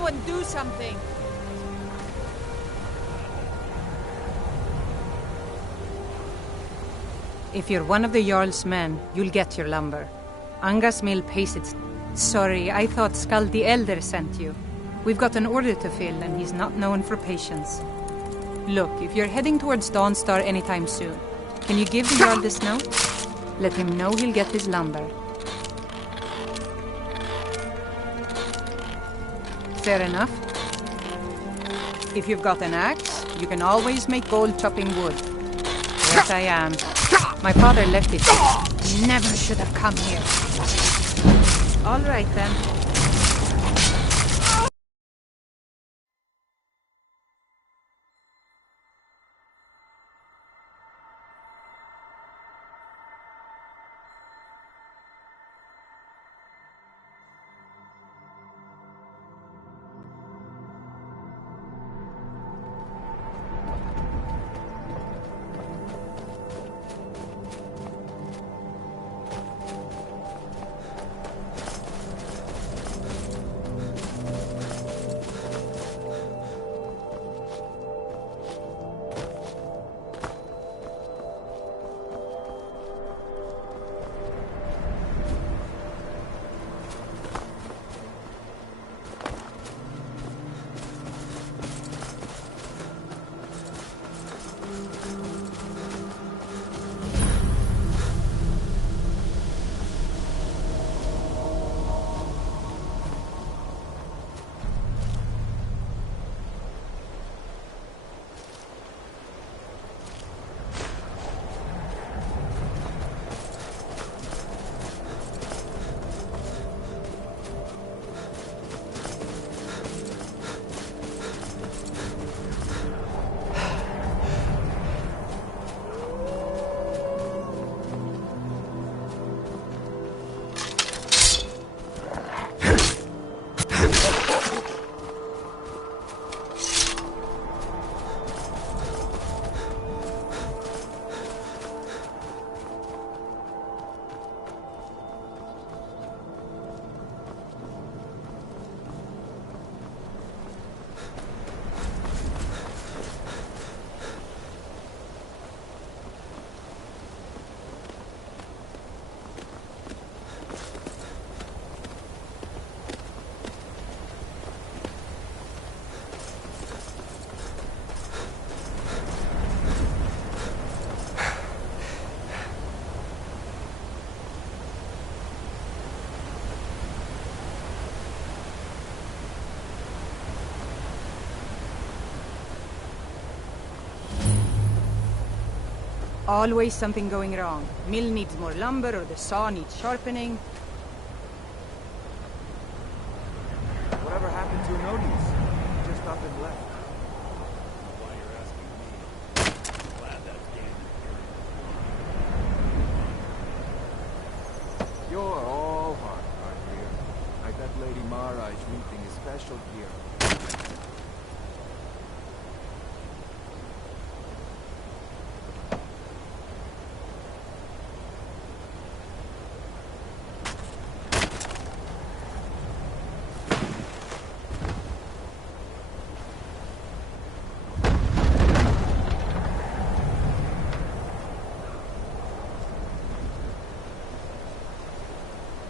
Someone do something! If you're one of the Jarl's men, you'll get your lumber. Angas Mill pays its... Sorry, I thought Skald the Elder sent you. We've got an order to fill, and he's not known for patience. Look, if you're heading towards Dawnstar anytime soon, can you give the Jarl this note? Let him know he'll get his lumber. Fair enough. If you've got an axe, you can always make gold chopping wood. Yes, I am. My father left it here. Never should have come here. All right, then. Always something going wrong. Mill needs more lumber, or the saw needs sharpening. Whatever happened to Anodius? Just up and left. Why you're asking me? Glad that's getting the You're all hard, Arthur. I bet Lady Mara is reaping a special here.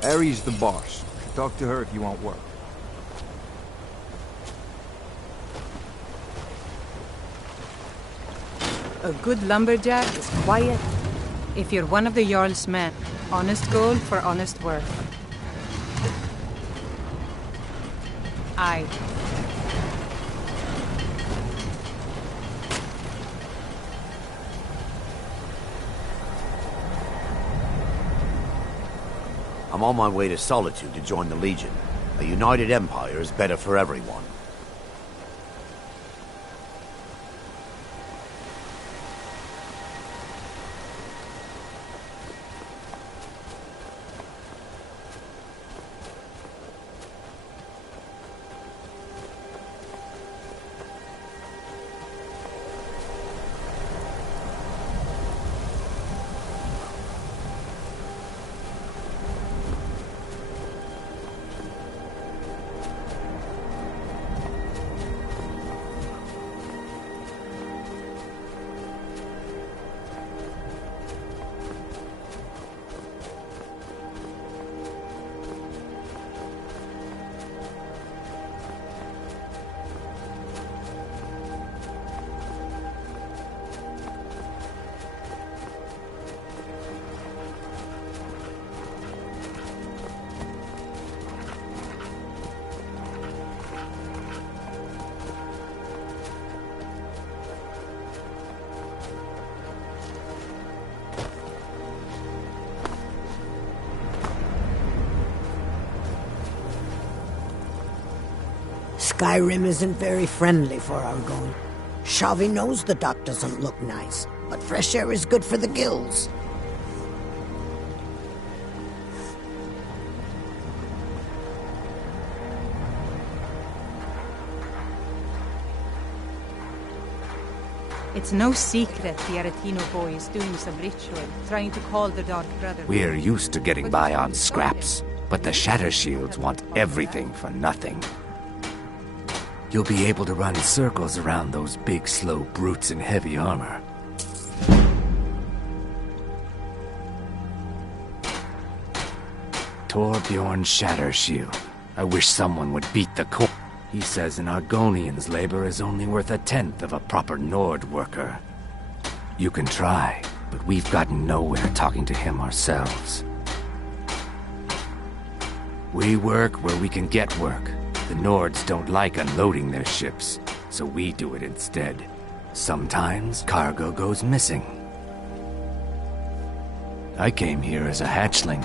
Aries the boss. Talk to her if you want work. A good lumberjack is quiet. If you're one of the Jarl's men, honest gold for honest work. Aye. I'm on my way to Solitude to join the Legion. A united empire is better for everyone. Skyrim isn't very friendly for our going. Shavi knows the dock doesn't look nice, but fresh air is good for the gills. It's no secret the Aretino boy is doing some ritual, trying to call the Dark Brother. We're used to getting by on scraps, but the Shatter Shields want everything for nothing. You'll be able to run circles around those big, slow brutes in heavy armor. Torbjorn Shatter Shield. I wish someone would beat the core. He says an Argonian's labor is only worth 1/10 of a proper Nord worker. You can try, but we've gotten nowhere talking to him ourselves. We work where we can get work. The Nords don't like unloading their ships, so we do it instead. Sometimes cargo goes missing. I came here as a hatchling.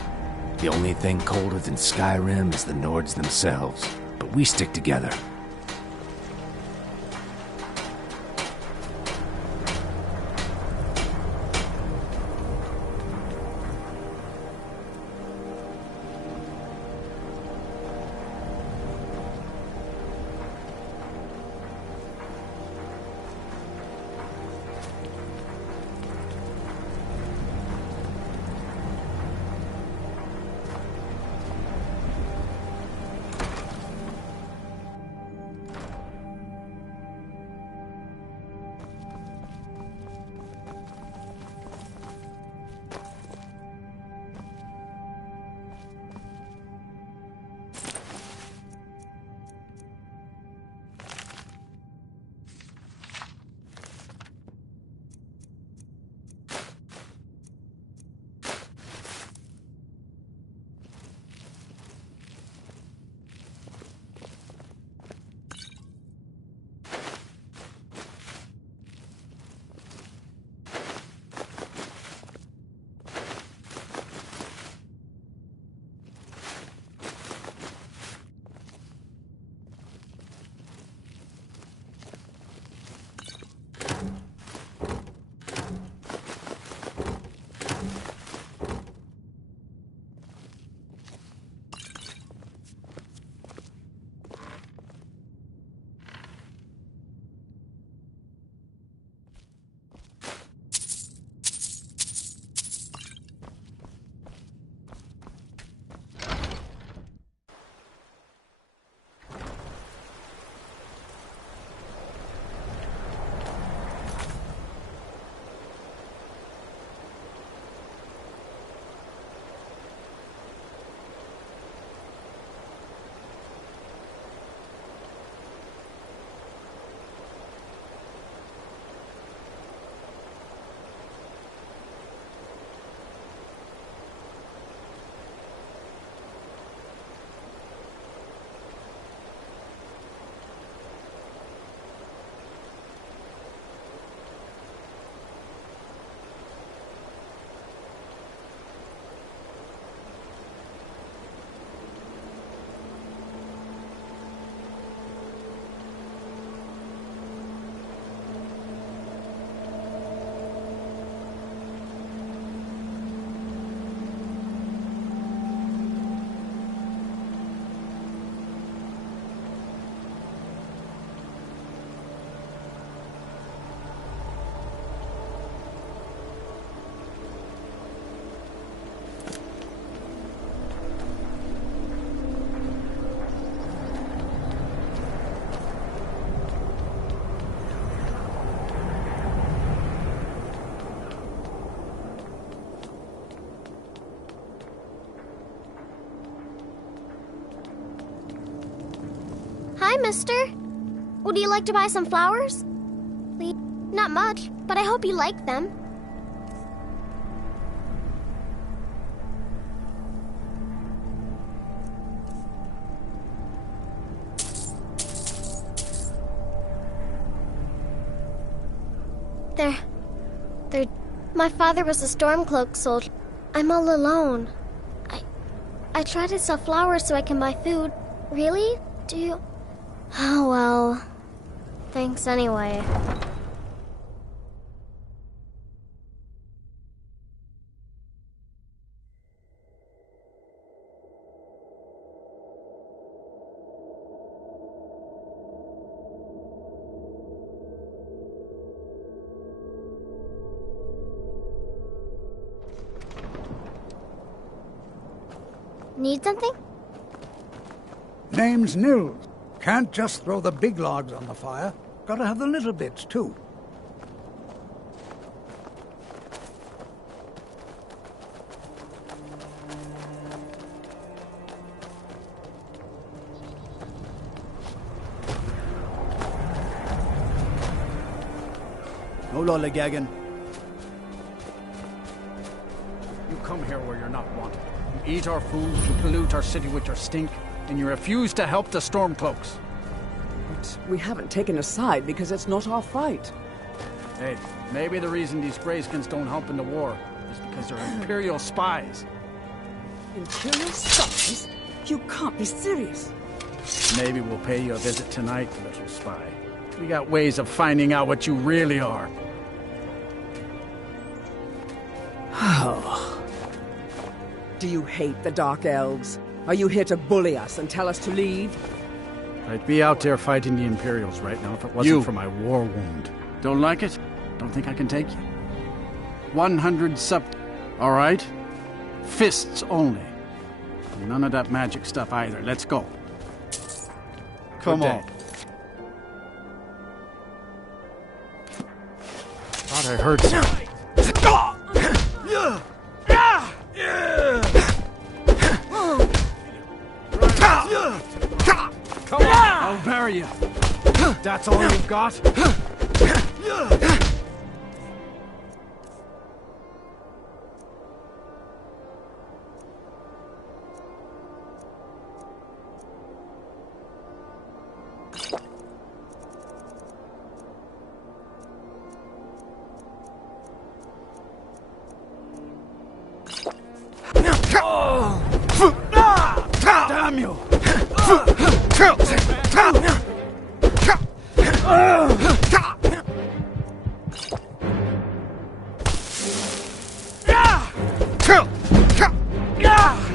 The only thing colder than Skyrim is the Nords themselves, but we stick together. Hi, mister. Would you like to buy some flowers? Please? Not much, but I hope you like them. My father was a Stormcloak soldier. I'm all alone. I try to sell flowers so I can buy food. Really? Do Oh, well. Thanks anyway. Need something? Name's Nils. Can't just throw the big logs on the fire. Gotta have the little bits, too. No lollygagging. You come here where you're not wanted. You eat our food, you pollute our city with your stink, and you refuse to help the Stormcloaks. But we haven't taken a side because it's not our fight. Hey, maybe the reason these Greyskins don't help in the war is because they're Imperial spies. Imperial spies? You can't be serious. Maybe we'll pay you a visit tonight, little spy. We got ways of finding out what you really are. Oh. Do you hate the Dark Elves? Are you here to bully us and tell us to leave? I'd be out there fighting the Imperials right now if it wasn't for my war wound. Don't like it? Don't think I can take you? 100 sub... All right? Fists only. None of that magic stuff either. Let's go. Come on. Thought I heard something. Come on, I'll bury you. That's all you've got? Damn you!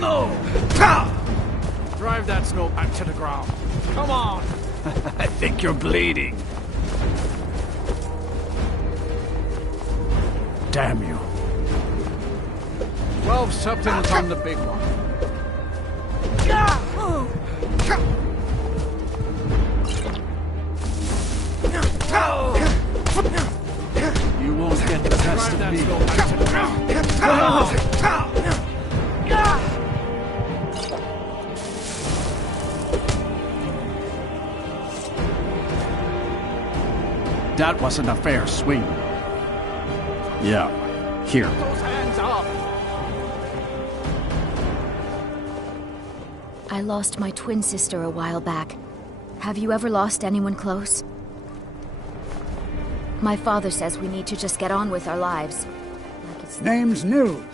No! Drive that snow back to the ground. Come on! I think you're bleeding. Damn you. 12 subtons on the big one. You won't get the best of me. That wasn't a fair swing. Yeah, here. Those hands up! I lost my twin sister a while back. Have you ever lost anyone close? My father says we need to just get on with our lives. Name's Nils.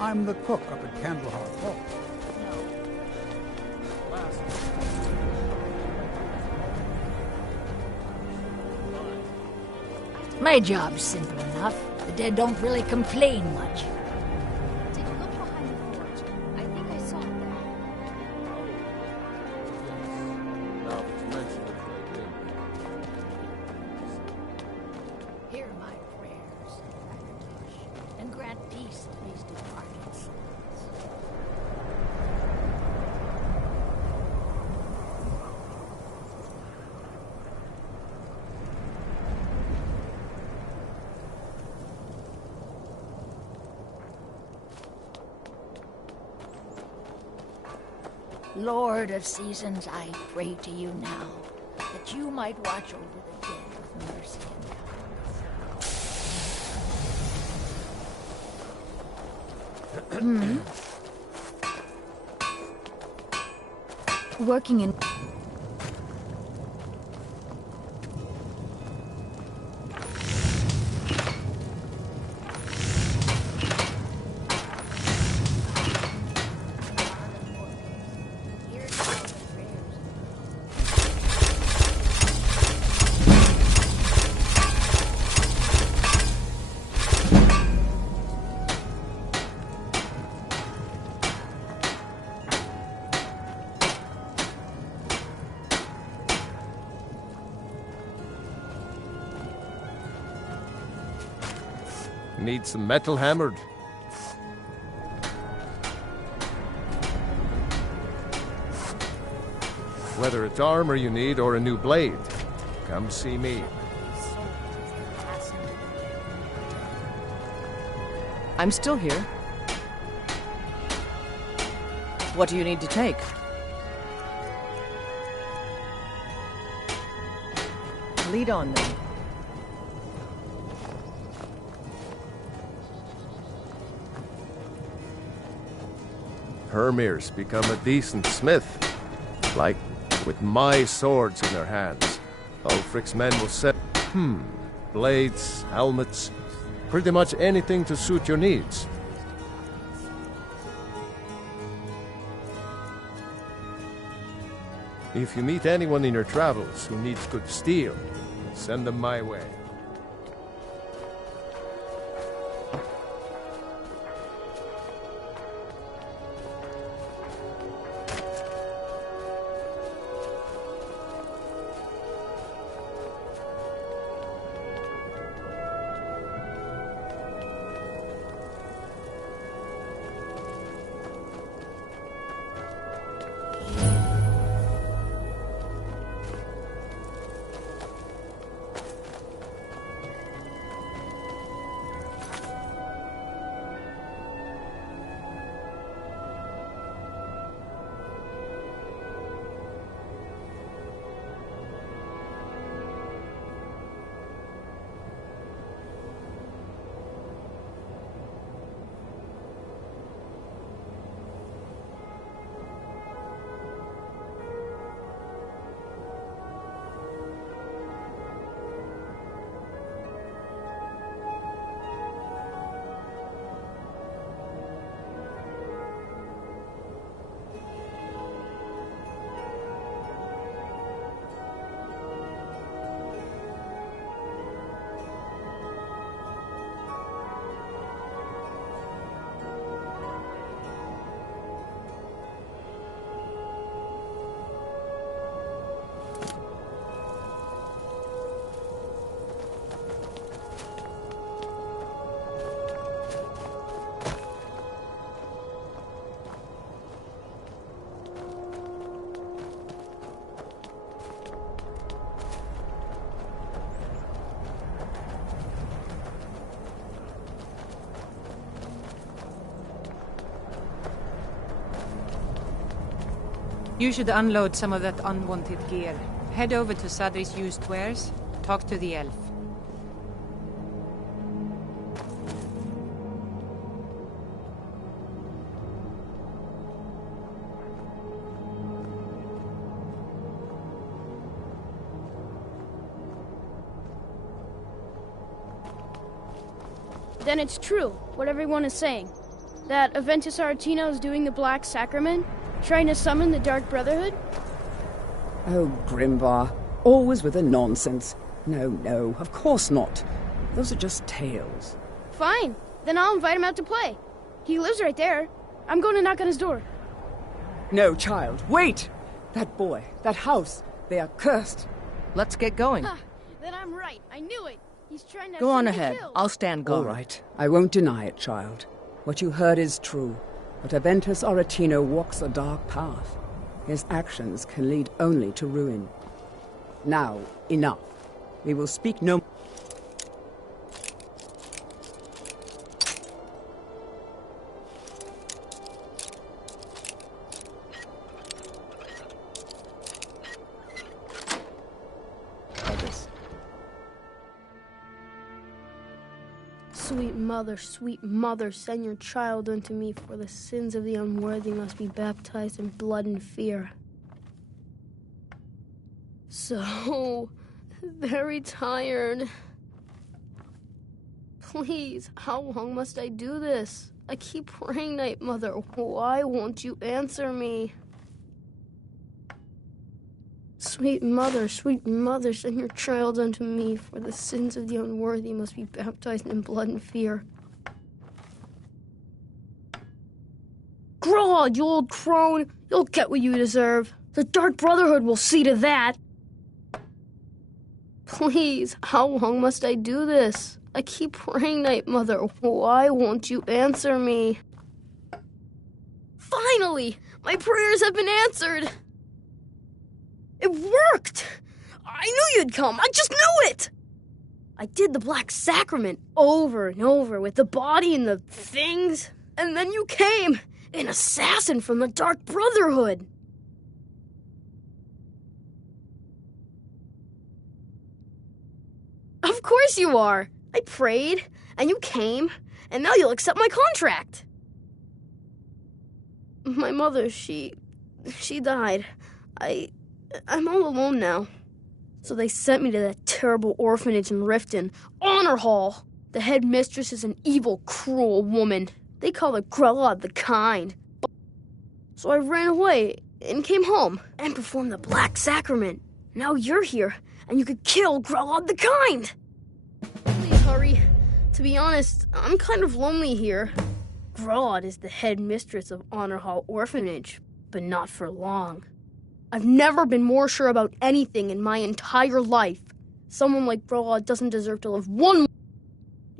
I'm the cook up at Candlehearth Hall. My job's simple enough. The dead don't really complain much. Did you look behind the fort? I think I saw it there. Hear my prayers, and grant peace to these departed souls. Lord of seasons, I pray to you now, that you might watch over the dead with mercy and kindness. Working in... Need some metal hammered? Whether it's armor you need or a new blade, come see me. I'm still here. What do you need to take? Lead on, then. Hermir's become a decent smith, like with my swords in their hands. Ulfric's men will set, blades, helmets, pretty much anything to suit your needs. If you meet anyone in your travels who needs good steel, send them my way. You should unload some of that unwanted gear. Head over to Sadri's used wares. Talk to the elf. Then it's true, what everyone is saying. That Aventus Aretino is doing the Black Sacrament? Trying to summon the Dark Brotherhood? Oh, Grimvar. Always with the nonsense. No, of course not. Those are just tales. Fine. Then I'll invite him out to play. He lives right there. I'm going to knock on his door. No, child. Wait! That boy, that house, they are cursed. Let's get going. Then I'm right. I knew it. He's trying to Go on send me ahead. killed. I'll stand guard. All right. I won't deny it, child. What you heard is true. But Aventus Aretino walks a dark path. His actions can lead only to ruin. Now, enough. We will speak no more. Sweet mother, send your child unto me, for the sins of the unworthy must be baptized in blood and fear. So very tired. Please, how long must I do this? I keep praying, Night Mother. Why won't you answer me? Sweet mother, send your child unto me, for the sins of the unworthy must be baptized in blood and fear. Grow, you old crone! You'll get what you deserve. The Dark Brotherhood will see to that. Please, how long must I do this? I keep praying, Night Mother. Why won't you answer me? Finally! My prayers have been answered! It worked! I knew you'd come. I just knew it! I did the Black Sacrament over and over with the body and the things. And then you came, an assassin from the Dark Brotherhood. Of course you are. I prayed, and you came, and now you'll accept my contract. My mother, she died. I'm all alone now. So they sent me to that terrible orphanage in Riften, Honor Hall. The headmistress is an evil, cruel woman. They call her Grelod the Kind. So I ran away and came home and performed the Black Sacrament. Now you're here, and you could kill Grelod the Kind. Please hurry. To be honest, I'm kind of lonely here. Grelod is the headmistress of Honor Hall Orphanage, but not for long. I've never been more sure about anything in my entire life. Someone like Grelod doesn't deserve to live one more.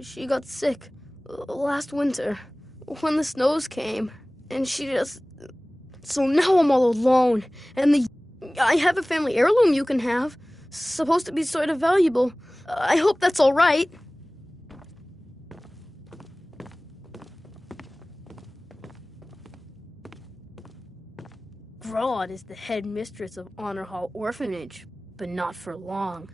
She got sick last winter when the snows came, and she just... So now I'm all alone, and I have a family heirloom you can have. Supposed to be sort of valuable. I hope that's all right. Grelod is the headmistress of Honor Hall Orphanage, but not for long.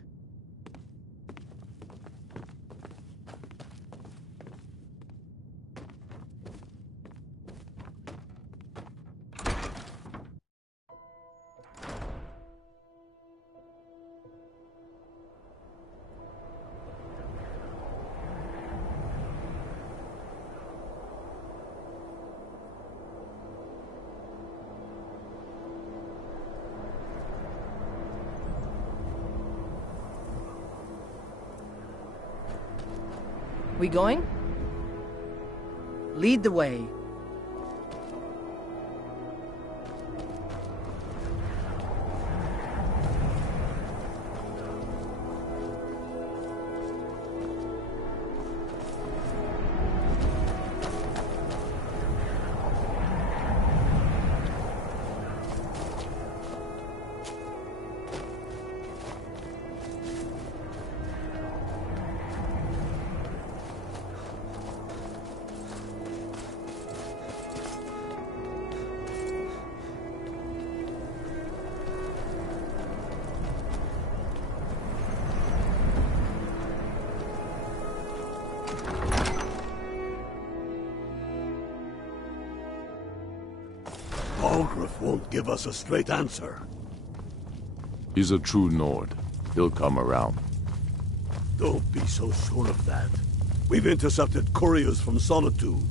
We going? Lead the way. Balgruuf won't give us a straight answer. He's a true Nord. He'll come around. Don't be so sure of that. We've intercepted couriers from Solitude.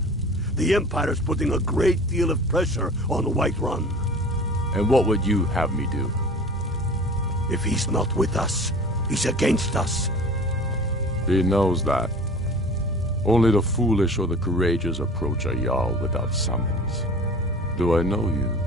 The Empire's putting a great deal of pressure on Whiterun. And what would you have me do? If he's not with us, he's against us. He knows that. Only the foolish or the courageous approach a Jarl without summons. Do I know you?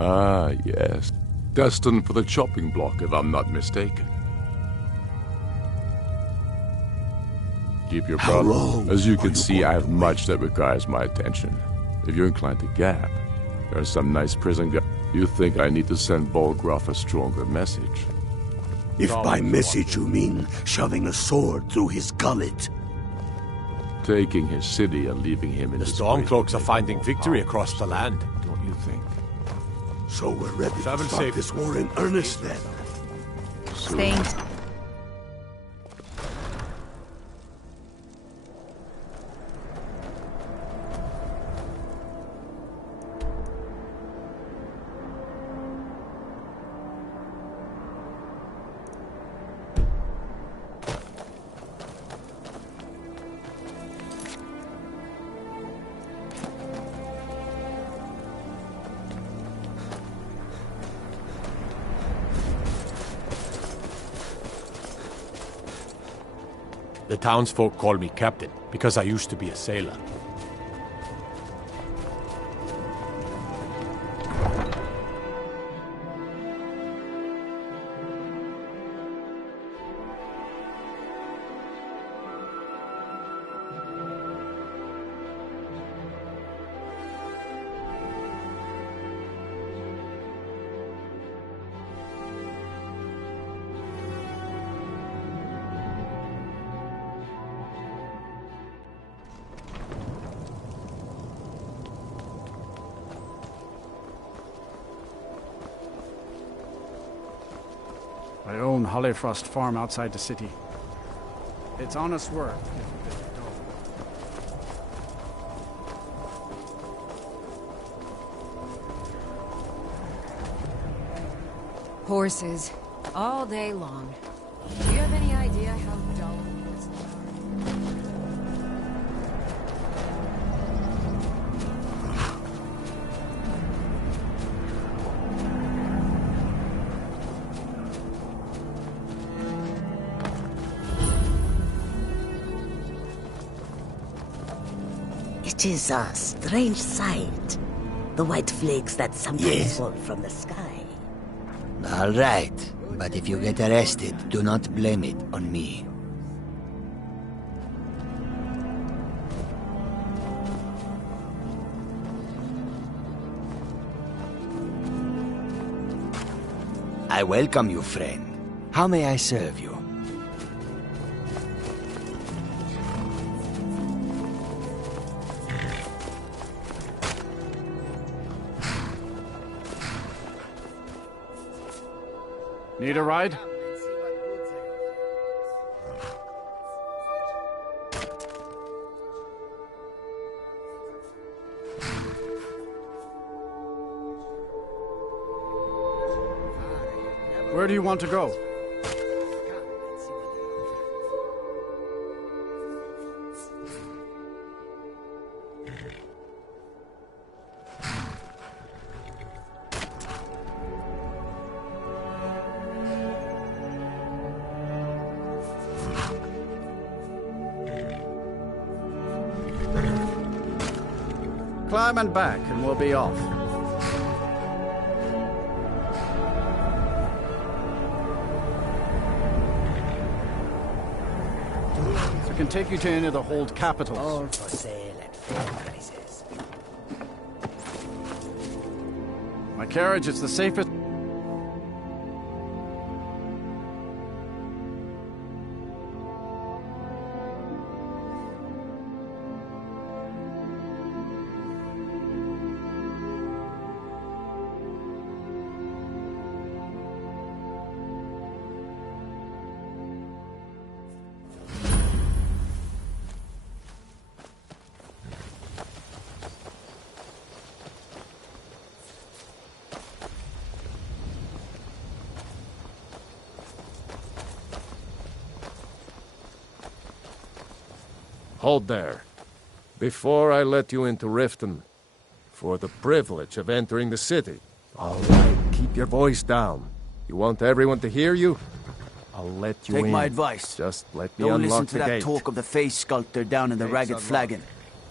Ah, yes. Destined for the chopping block, if I'm not mistaken. Keep your problem. As you can see, I have much that requires my attention. If you're inclined to gab, there are some nice prison guards. You think I need to send Balgruuf a stronger message? If by message you mean shoving a sword through his gullet. Taking his city and leaving him in the Stormcloaks are finding victory across the land. Don't you think? So we're ready to start this war in earnest then. Staying. The townsfolk call me captain, because I used to be a sailor. I own Hollyfrost Farm outside the city. It's honest work. Horses, all day long. Do you have any idea how dull horses It is a strange sight. The white flakes that sometimes Yes. fall from the sky. All right, but if you get arrested, do not blame it on me. I welcome you, friend. How may I serve you? Need a ride? Where do you want to go? Climb and back, and we'll be off. I can take you to any of the hold capitals. All for sale at fair prices. My carriage is the safest. Hold there. Before I let you into Riften, for the privilege of entering the city. All right, keep your voice down. You want everyone to hear you? I'll let you in. Take my advice. Just let me Don't unlock listen to the that gate. talk of the face sculptor down in the Gate's Ragged unlocked. Flagon.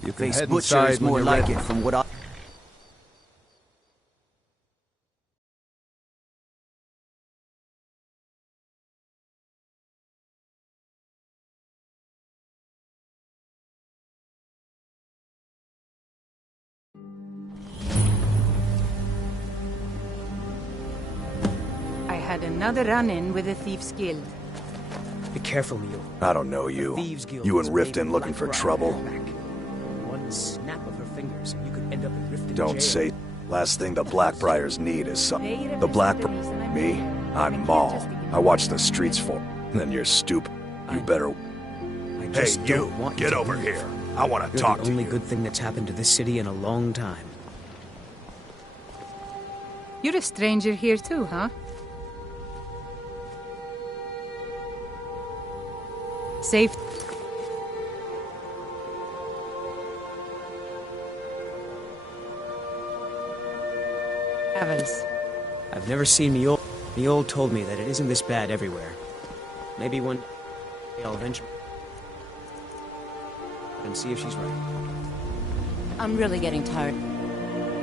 You can Face head butcher inside is when more you're like ready. it from what I... I had another run-in with the Thieves' Guild. Be careful, Mule. I don't know you. Thieves Guild You is and Riften waving looking black for rod trouble? back. One snap of her fingers, and you could end up in Riften Don't jail. say. Last thing the Blackbriars need is some. The Me? I'm Maul. I watch the streets for. Then you're stupid. You better. I just don't want get to over leave. here. I want to You're talk the to only you. good thing that's happened to this city in a long time. You're a stranger here too, huh? Safe. Travels. I've never seen Mule. Mule told me that it isn't this bad everywhere. Maybe one day I'll eventually and see if she's right. I'm really getting tired.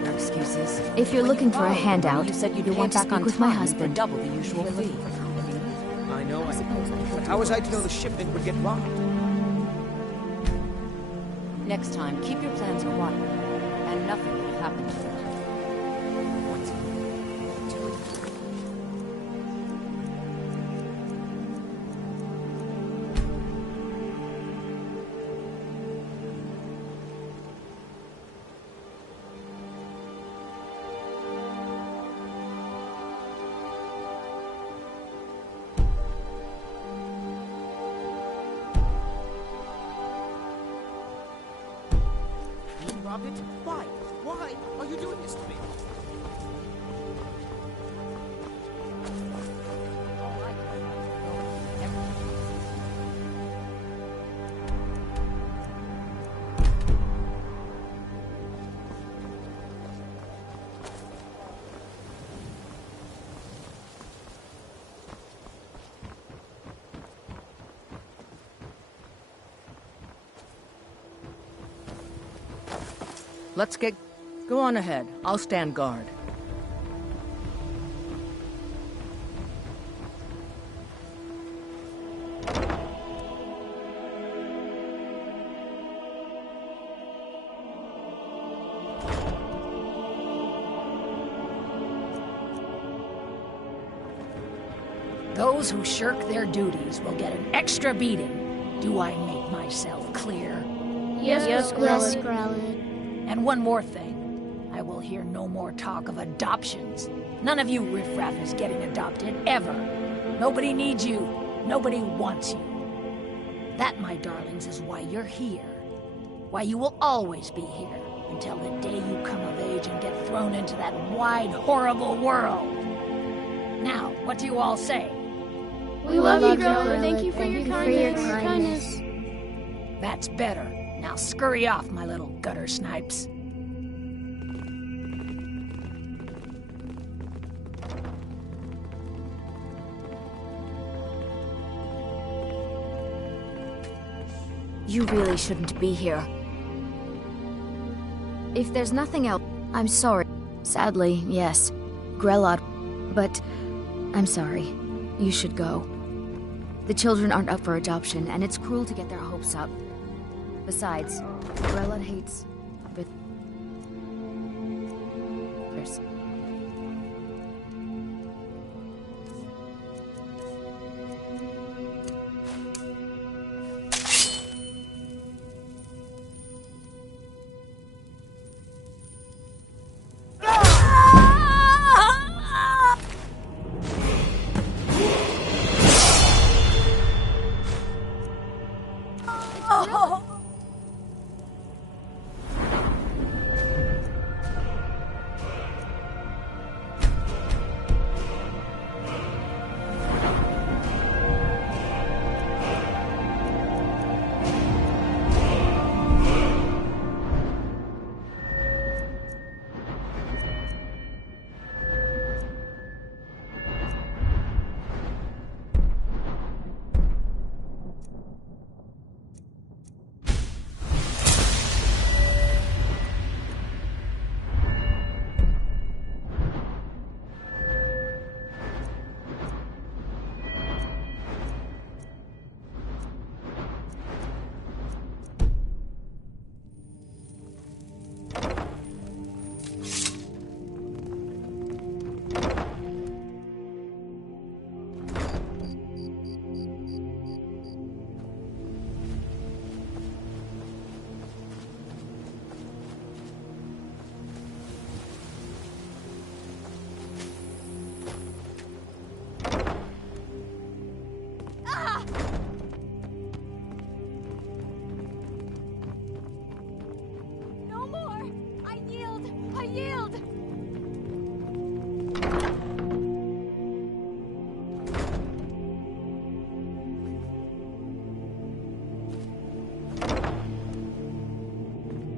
No excuses. If you're looking for a handout, you said you'd you'll pay want to back speak on with my time husband. for double the usual fee. I know, but how was I to know the shipment would get robbed? Next time, keep your plans quiet, and nothing will happen to them. stop it? Why? Why are you doing this to me? Let's get... Go on ahead. I'll stand guard. Those who shirk their duties will get an extra beating. Do I make myself clear? Yes, Skrellet. And one more thing. I will hear no more talk of adoptions. None of you riffraff is getting adopted, ever. Nobody needs you. Nobody wants you. That, my darlings, is why you're here. Why you will always be here, until the day you come of age and get thrown into that wide, horrible world. Now, what do you all say? We love you, Grella. Thank you for your kindness. That's better. Now scurry off, my little gutter snipes. You really shouldn't be here. If there's nothing else, I'm sorry. Sadly, yes. Grella, but I'm sorry. You should go. The children aren't up for adoption, and it's cruel to get their hopes up. Besides, Grella hates visitors.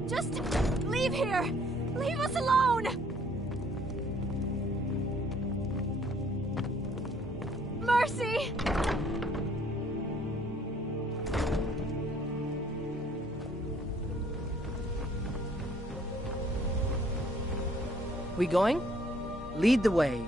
Just leave here! Leave us alone! Mercy! We going? Lead the way.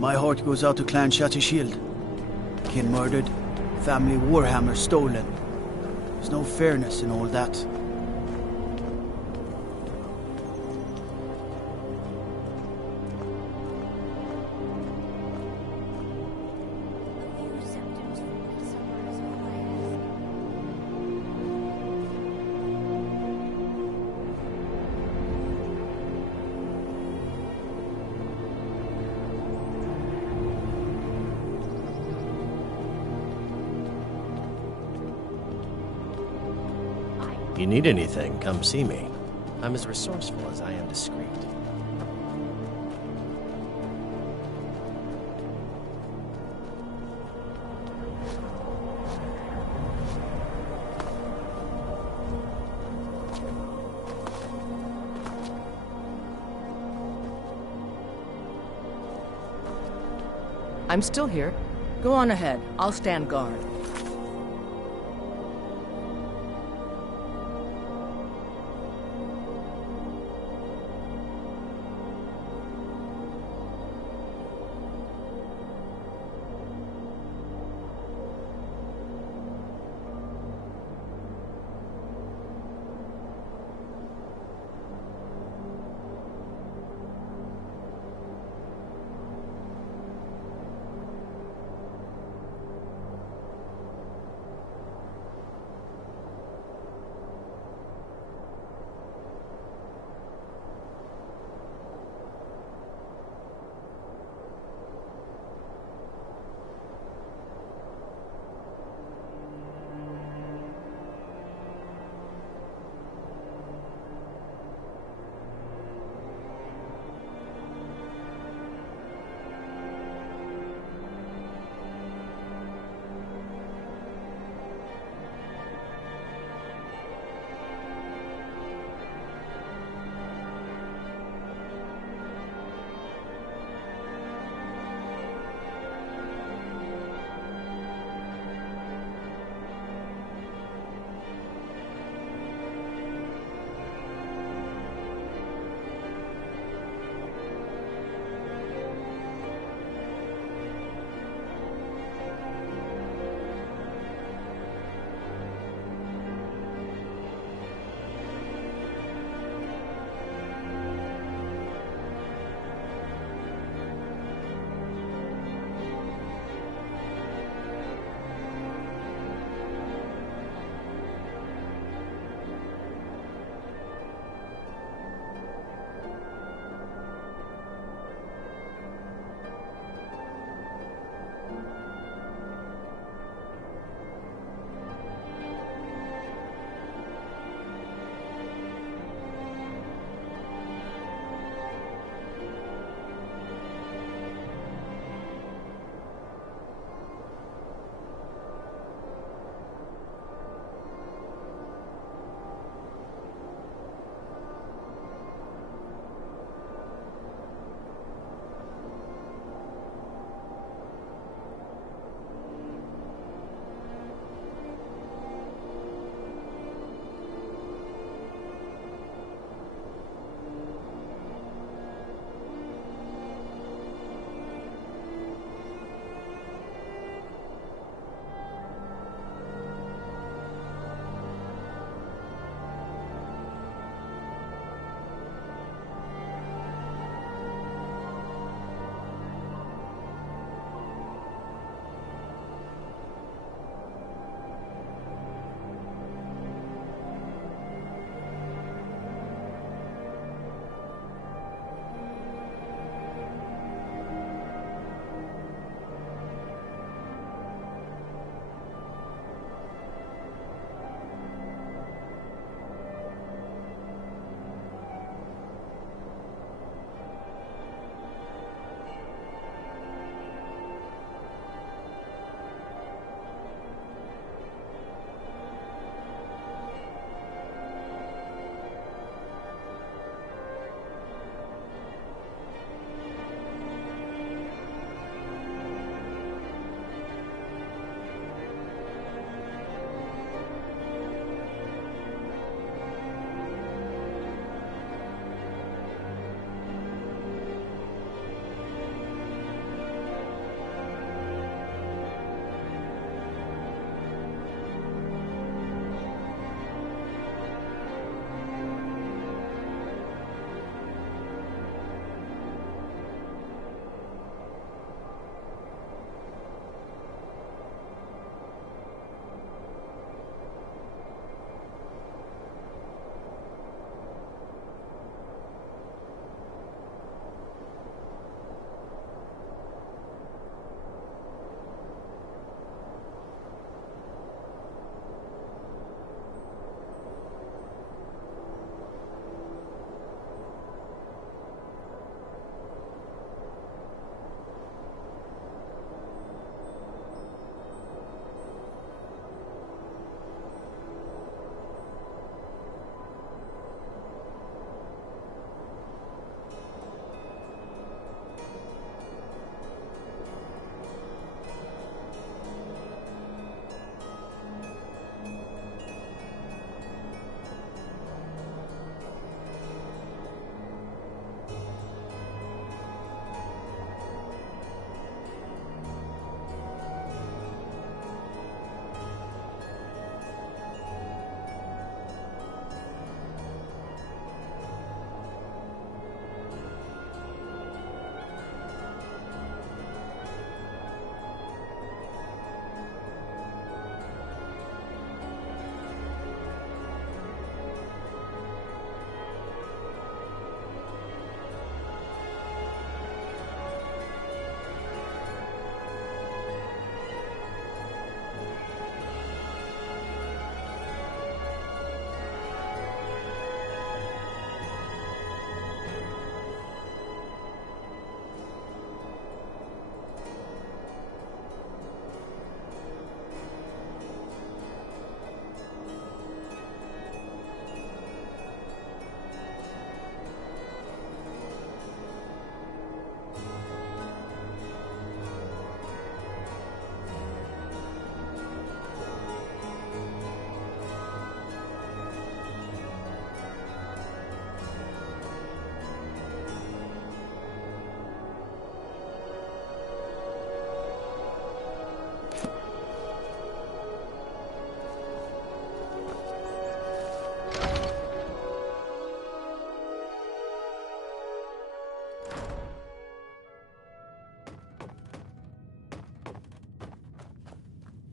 My heart goes out to Clan Shattershield. Kin murdered, family Warhammer stolen. There's no fairness in all that. You need anything, come see me. I'm as resourceful as I am discreet. I'm still here. Go on ahead. I'll stand guard.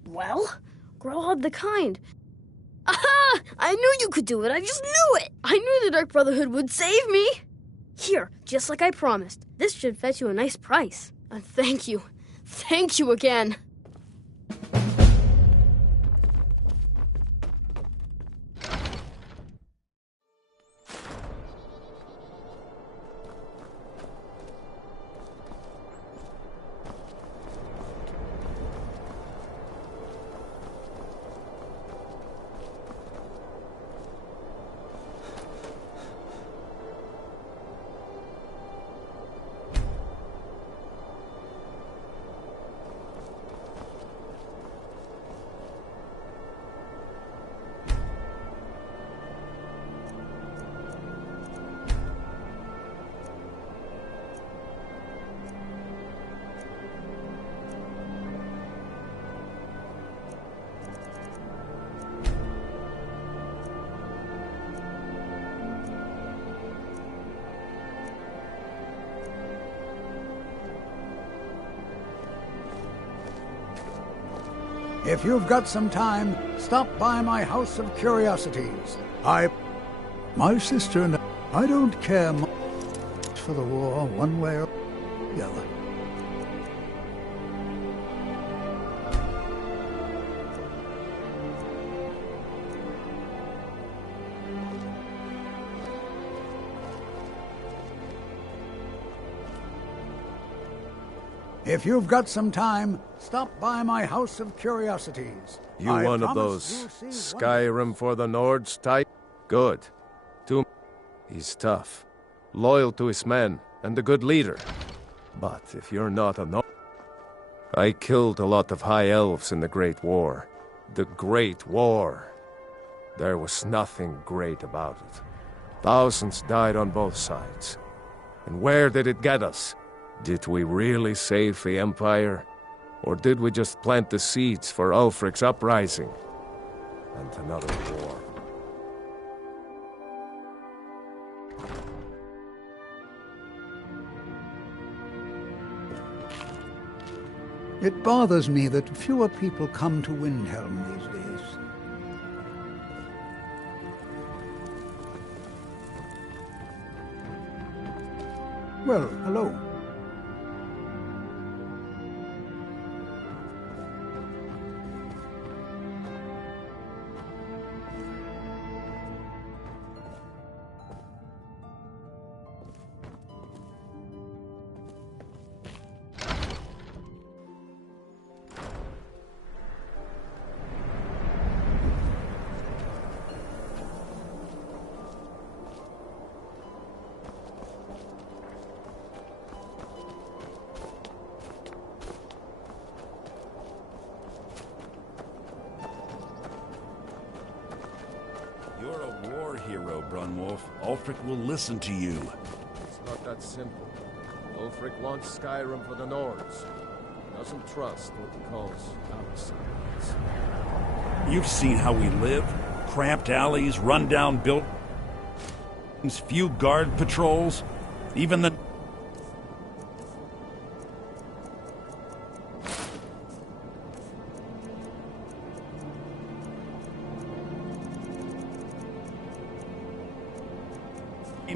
Well, Grelod the Kind. Aha! I knew you could do it. I just knew it. I knew the Dark Brotherhood would save me. Here, just like I promised. This should fetch you a nice price. And thank you. Thank you again. If you've got some time, stop by my House of Curiosities. My sister and I don't care much for the war one way or the other. If you've got some time, stop by my House of Curiosities. You one of those Skyrim for the Nords type? Good. He's tough, loyal to his men, and a good leader. But if you're not a Nord... I killed a lot of High Elves in the Great War. The Great War. There was nothing great about it. Thousands died on both sides. And where did it get us? Did we really save the Empire? Or did we just plant the seeds for Ulfric's uprising? And another war. It bothers me that fewer people come to Windhelm these days. Well, hello. You're a war hero, Brunwolf. Ulfric will listen to you. It's not that simple. Ulfric wants Skyrim for the Nords. He doesn't trust what he calls outsiders. You've seen how we live. Cramped alleys, run-down buildings, few guard patrols. Even the...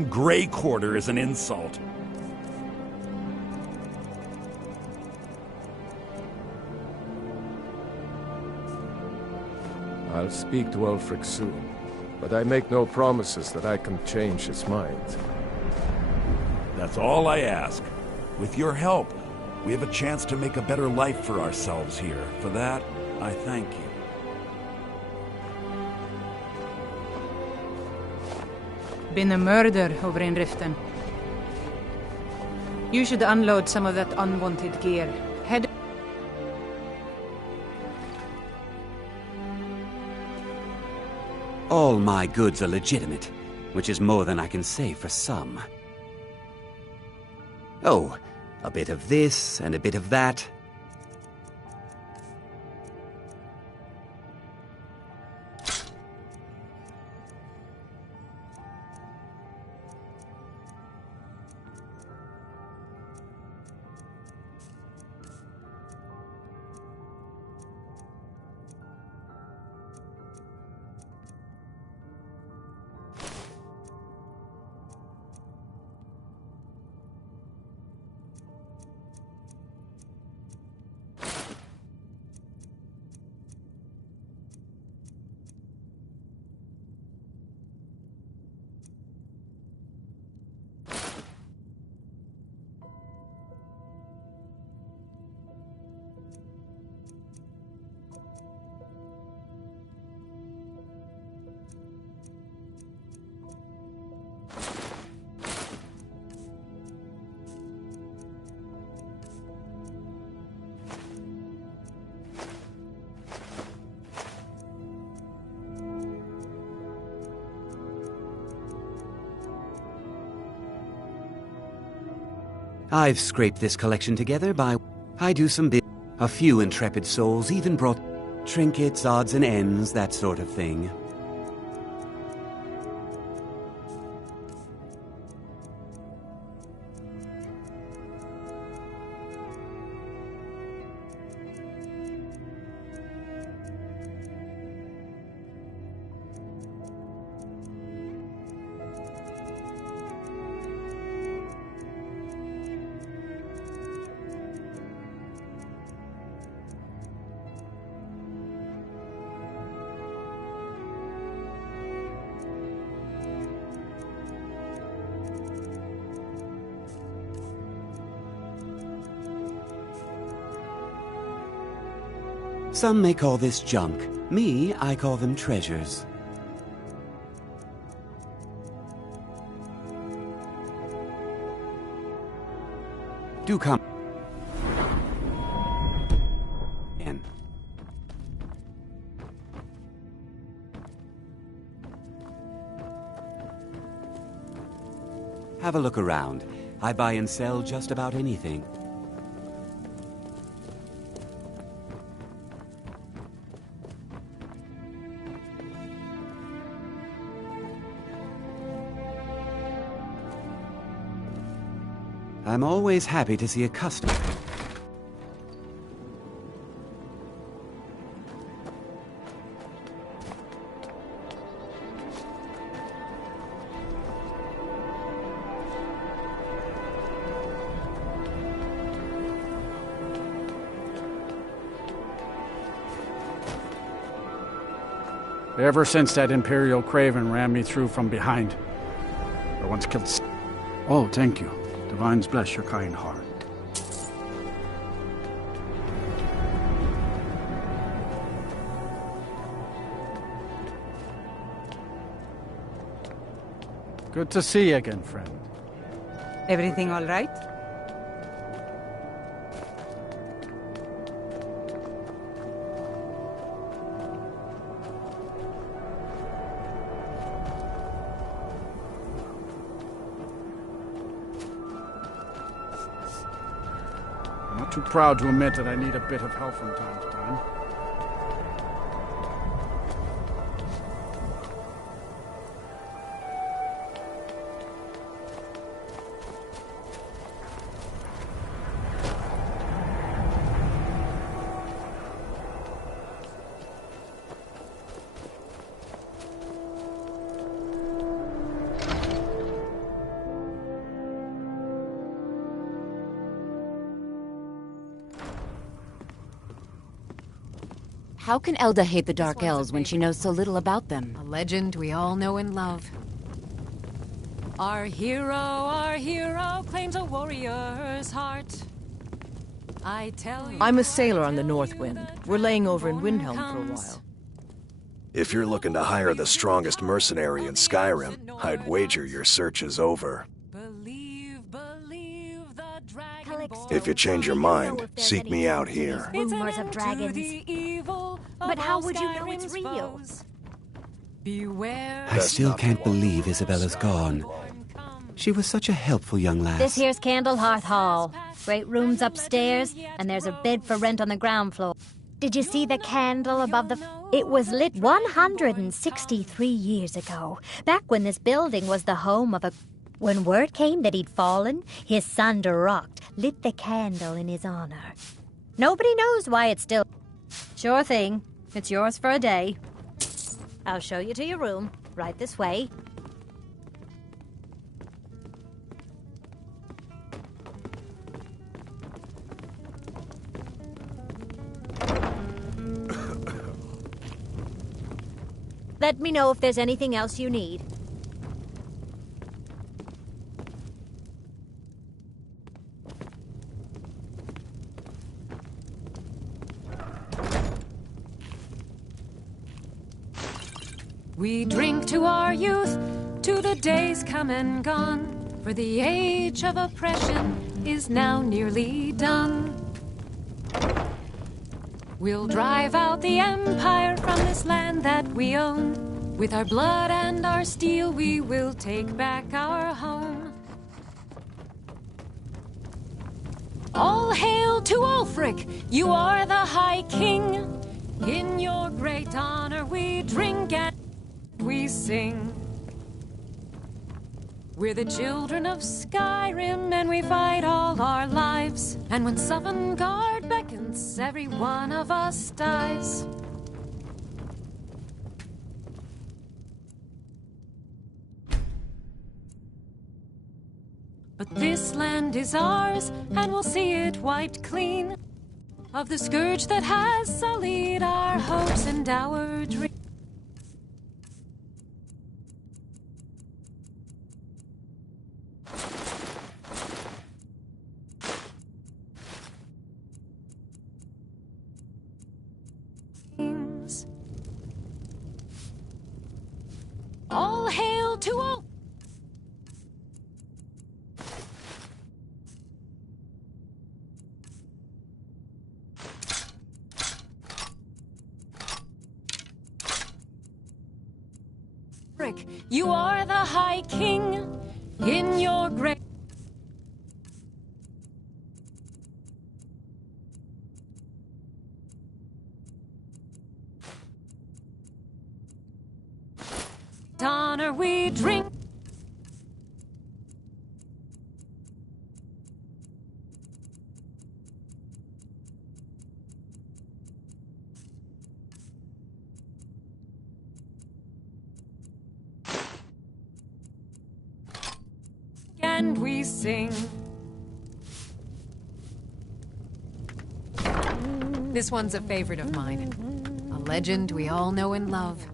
Grey Quarter is an insult. I'll speak to Ulfric soon, but I make no promises that I can change his mind. That's all I ask. With your help, we have a chance to make a better life for ourselves here. For that, I thank you. Been a murder over in Riften. You should unload some of that unwanted gear. Head... All my goods are legitimate, which is more than I can say for some. Oh, a bit of this and a bit of that. I've scraped this collection together by... I do some bit... A few intrepid souls even brought trinkets, odds and ends, that sort of thing. Some may call this junk. Me, I call them treasures. Do come. In. Have a look around. I buy and sell just about anything. I'm always happy to see a customer. Ever since that Imperial Craven ran me through from behind. I once killed... Oh, thank you. Divines bless your kind heart. Good to see you again, friend. Everything all right? Too proud to admit that I need a bit of help from time to time. How can Elda hate the Dark Elves when she knows so little about them? A legend we all know and love. Our hero claims a warrior's heart. I tell you... I'm a sailor on the North Wind. We're laying over in Windhelm for a while. If you're looking to hire the strongest mercenary in Skyrim, I'd wager your search is over. If you change your mind, seek me out here. Rumors of dragons. But how would you know it's real? Beware. I still can't believe Isabella's gone. She was such a helpful young lass. This here's Candlehearth Hall. Great rooms upstairs, and there's a bed for rent on the ground floor. Did you see the candle above the... It was lit 163 years ago, back when this building was the home of a... When word came that he'd fallen, his son Durocht lit the candle in his honor. Nobody knows why it's still... Sure thing. It's yours for a day. I'll show you to your room. Right this way. Let me know if there's anything else you need. We drink to our youth, to the days come and gone, for the age of oppression is now nearly done. We'll drive out the empire from this land that we own. With our blood and our steel, we will take back our home. All hail to Ulfric, you are the High King. In your great honor we drink and we sing. We're the children of Skyrim, and we fight all our lives. And when Sovngarde beckons, every one of us dies. But this land is ours, and we'll see it wiped clean of the scourge that has sullied our hopes and our dreams. All hail to all. You are the High King in your great. Honor we drink. And we sing. This one's a favorite of mine. A legend we all know and love.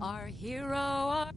Our hero.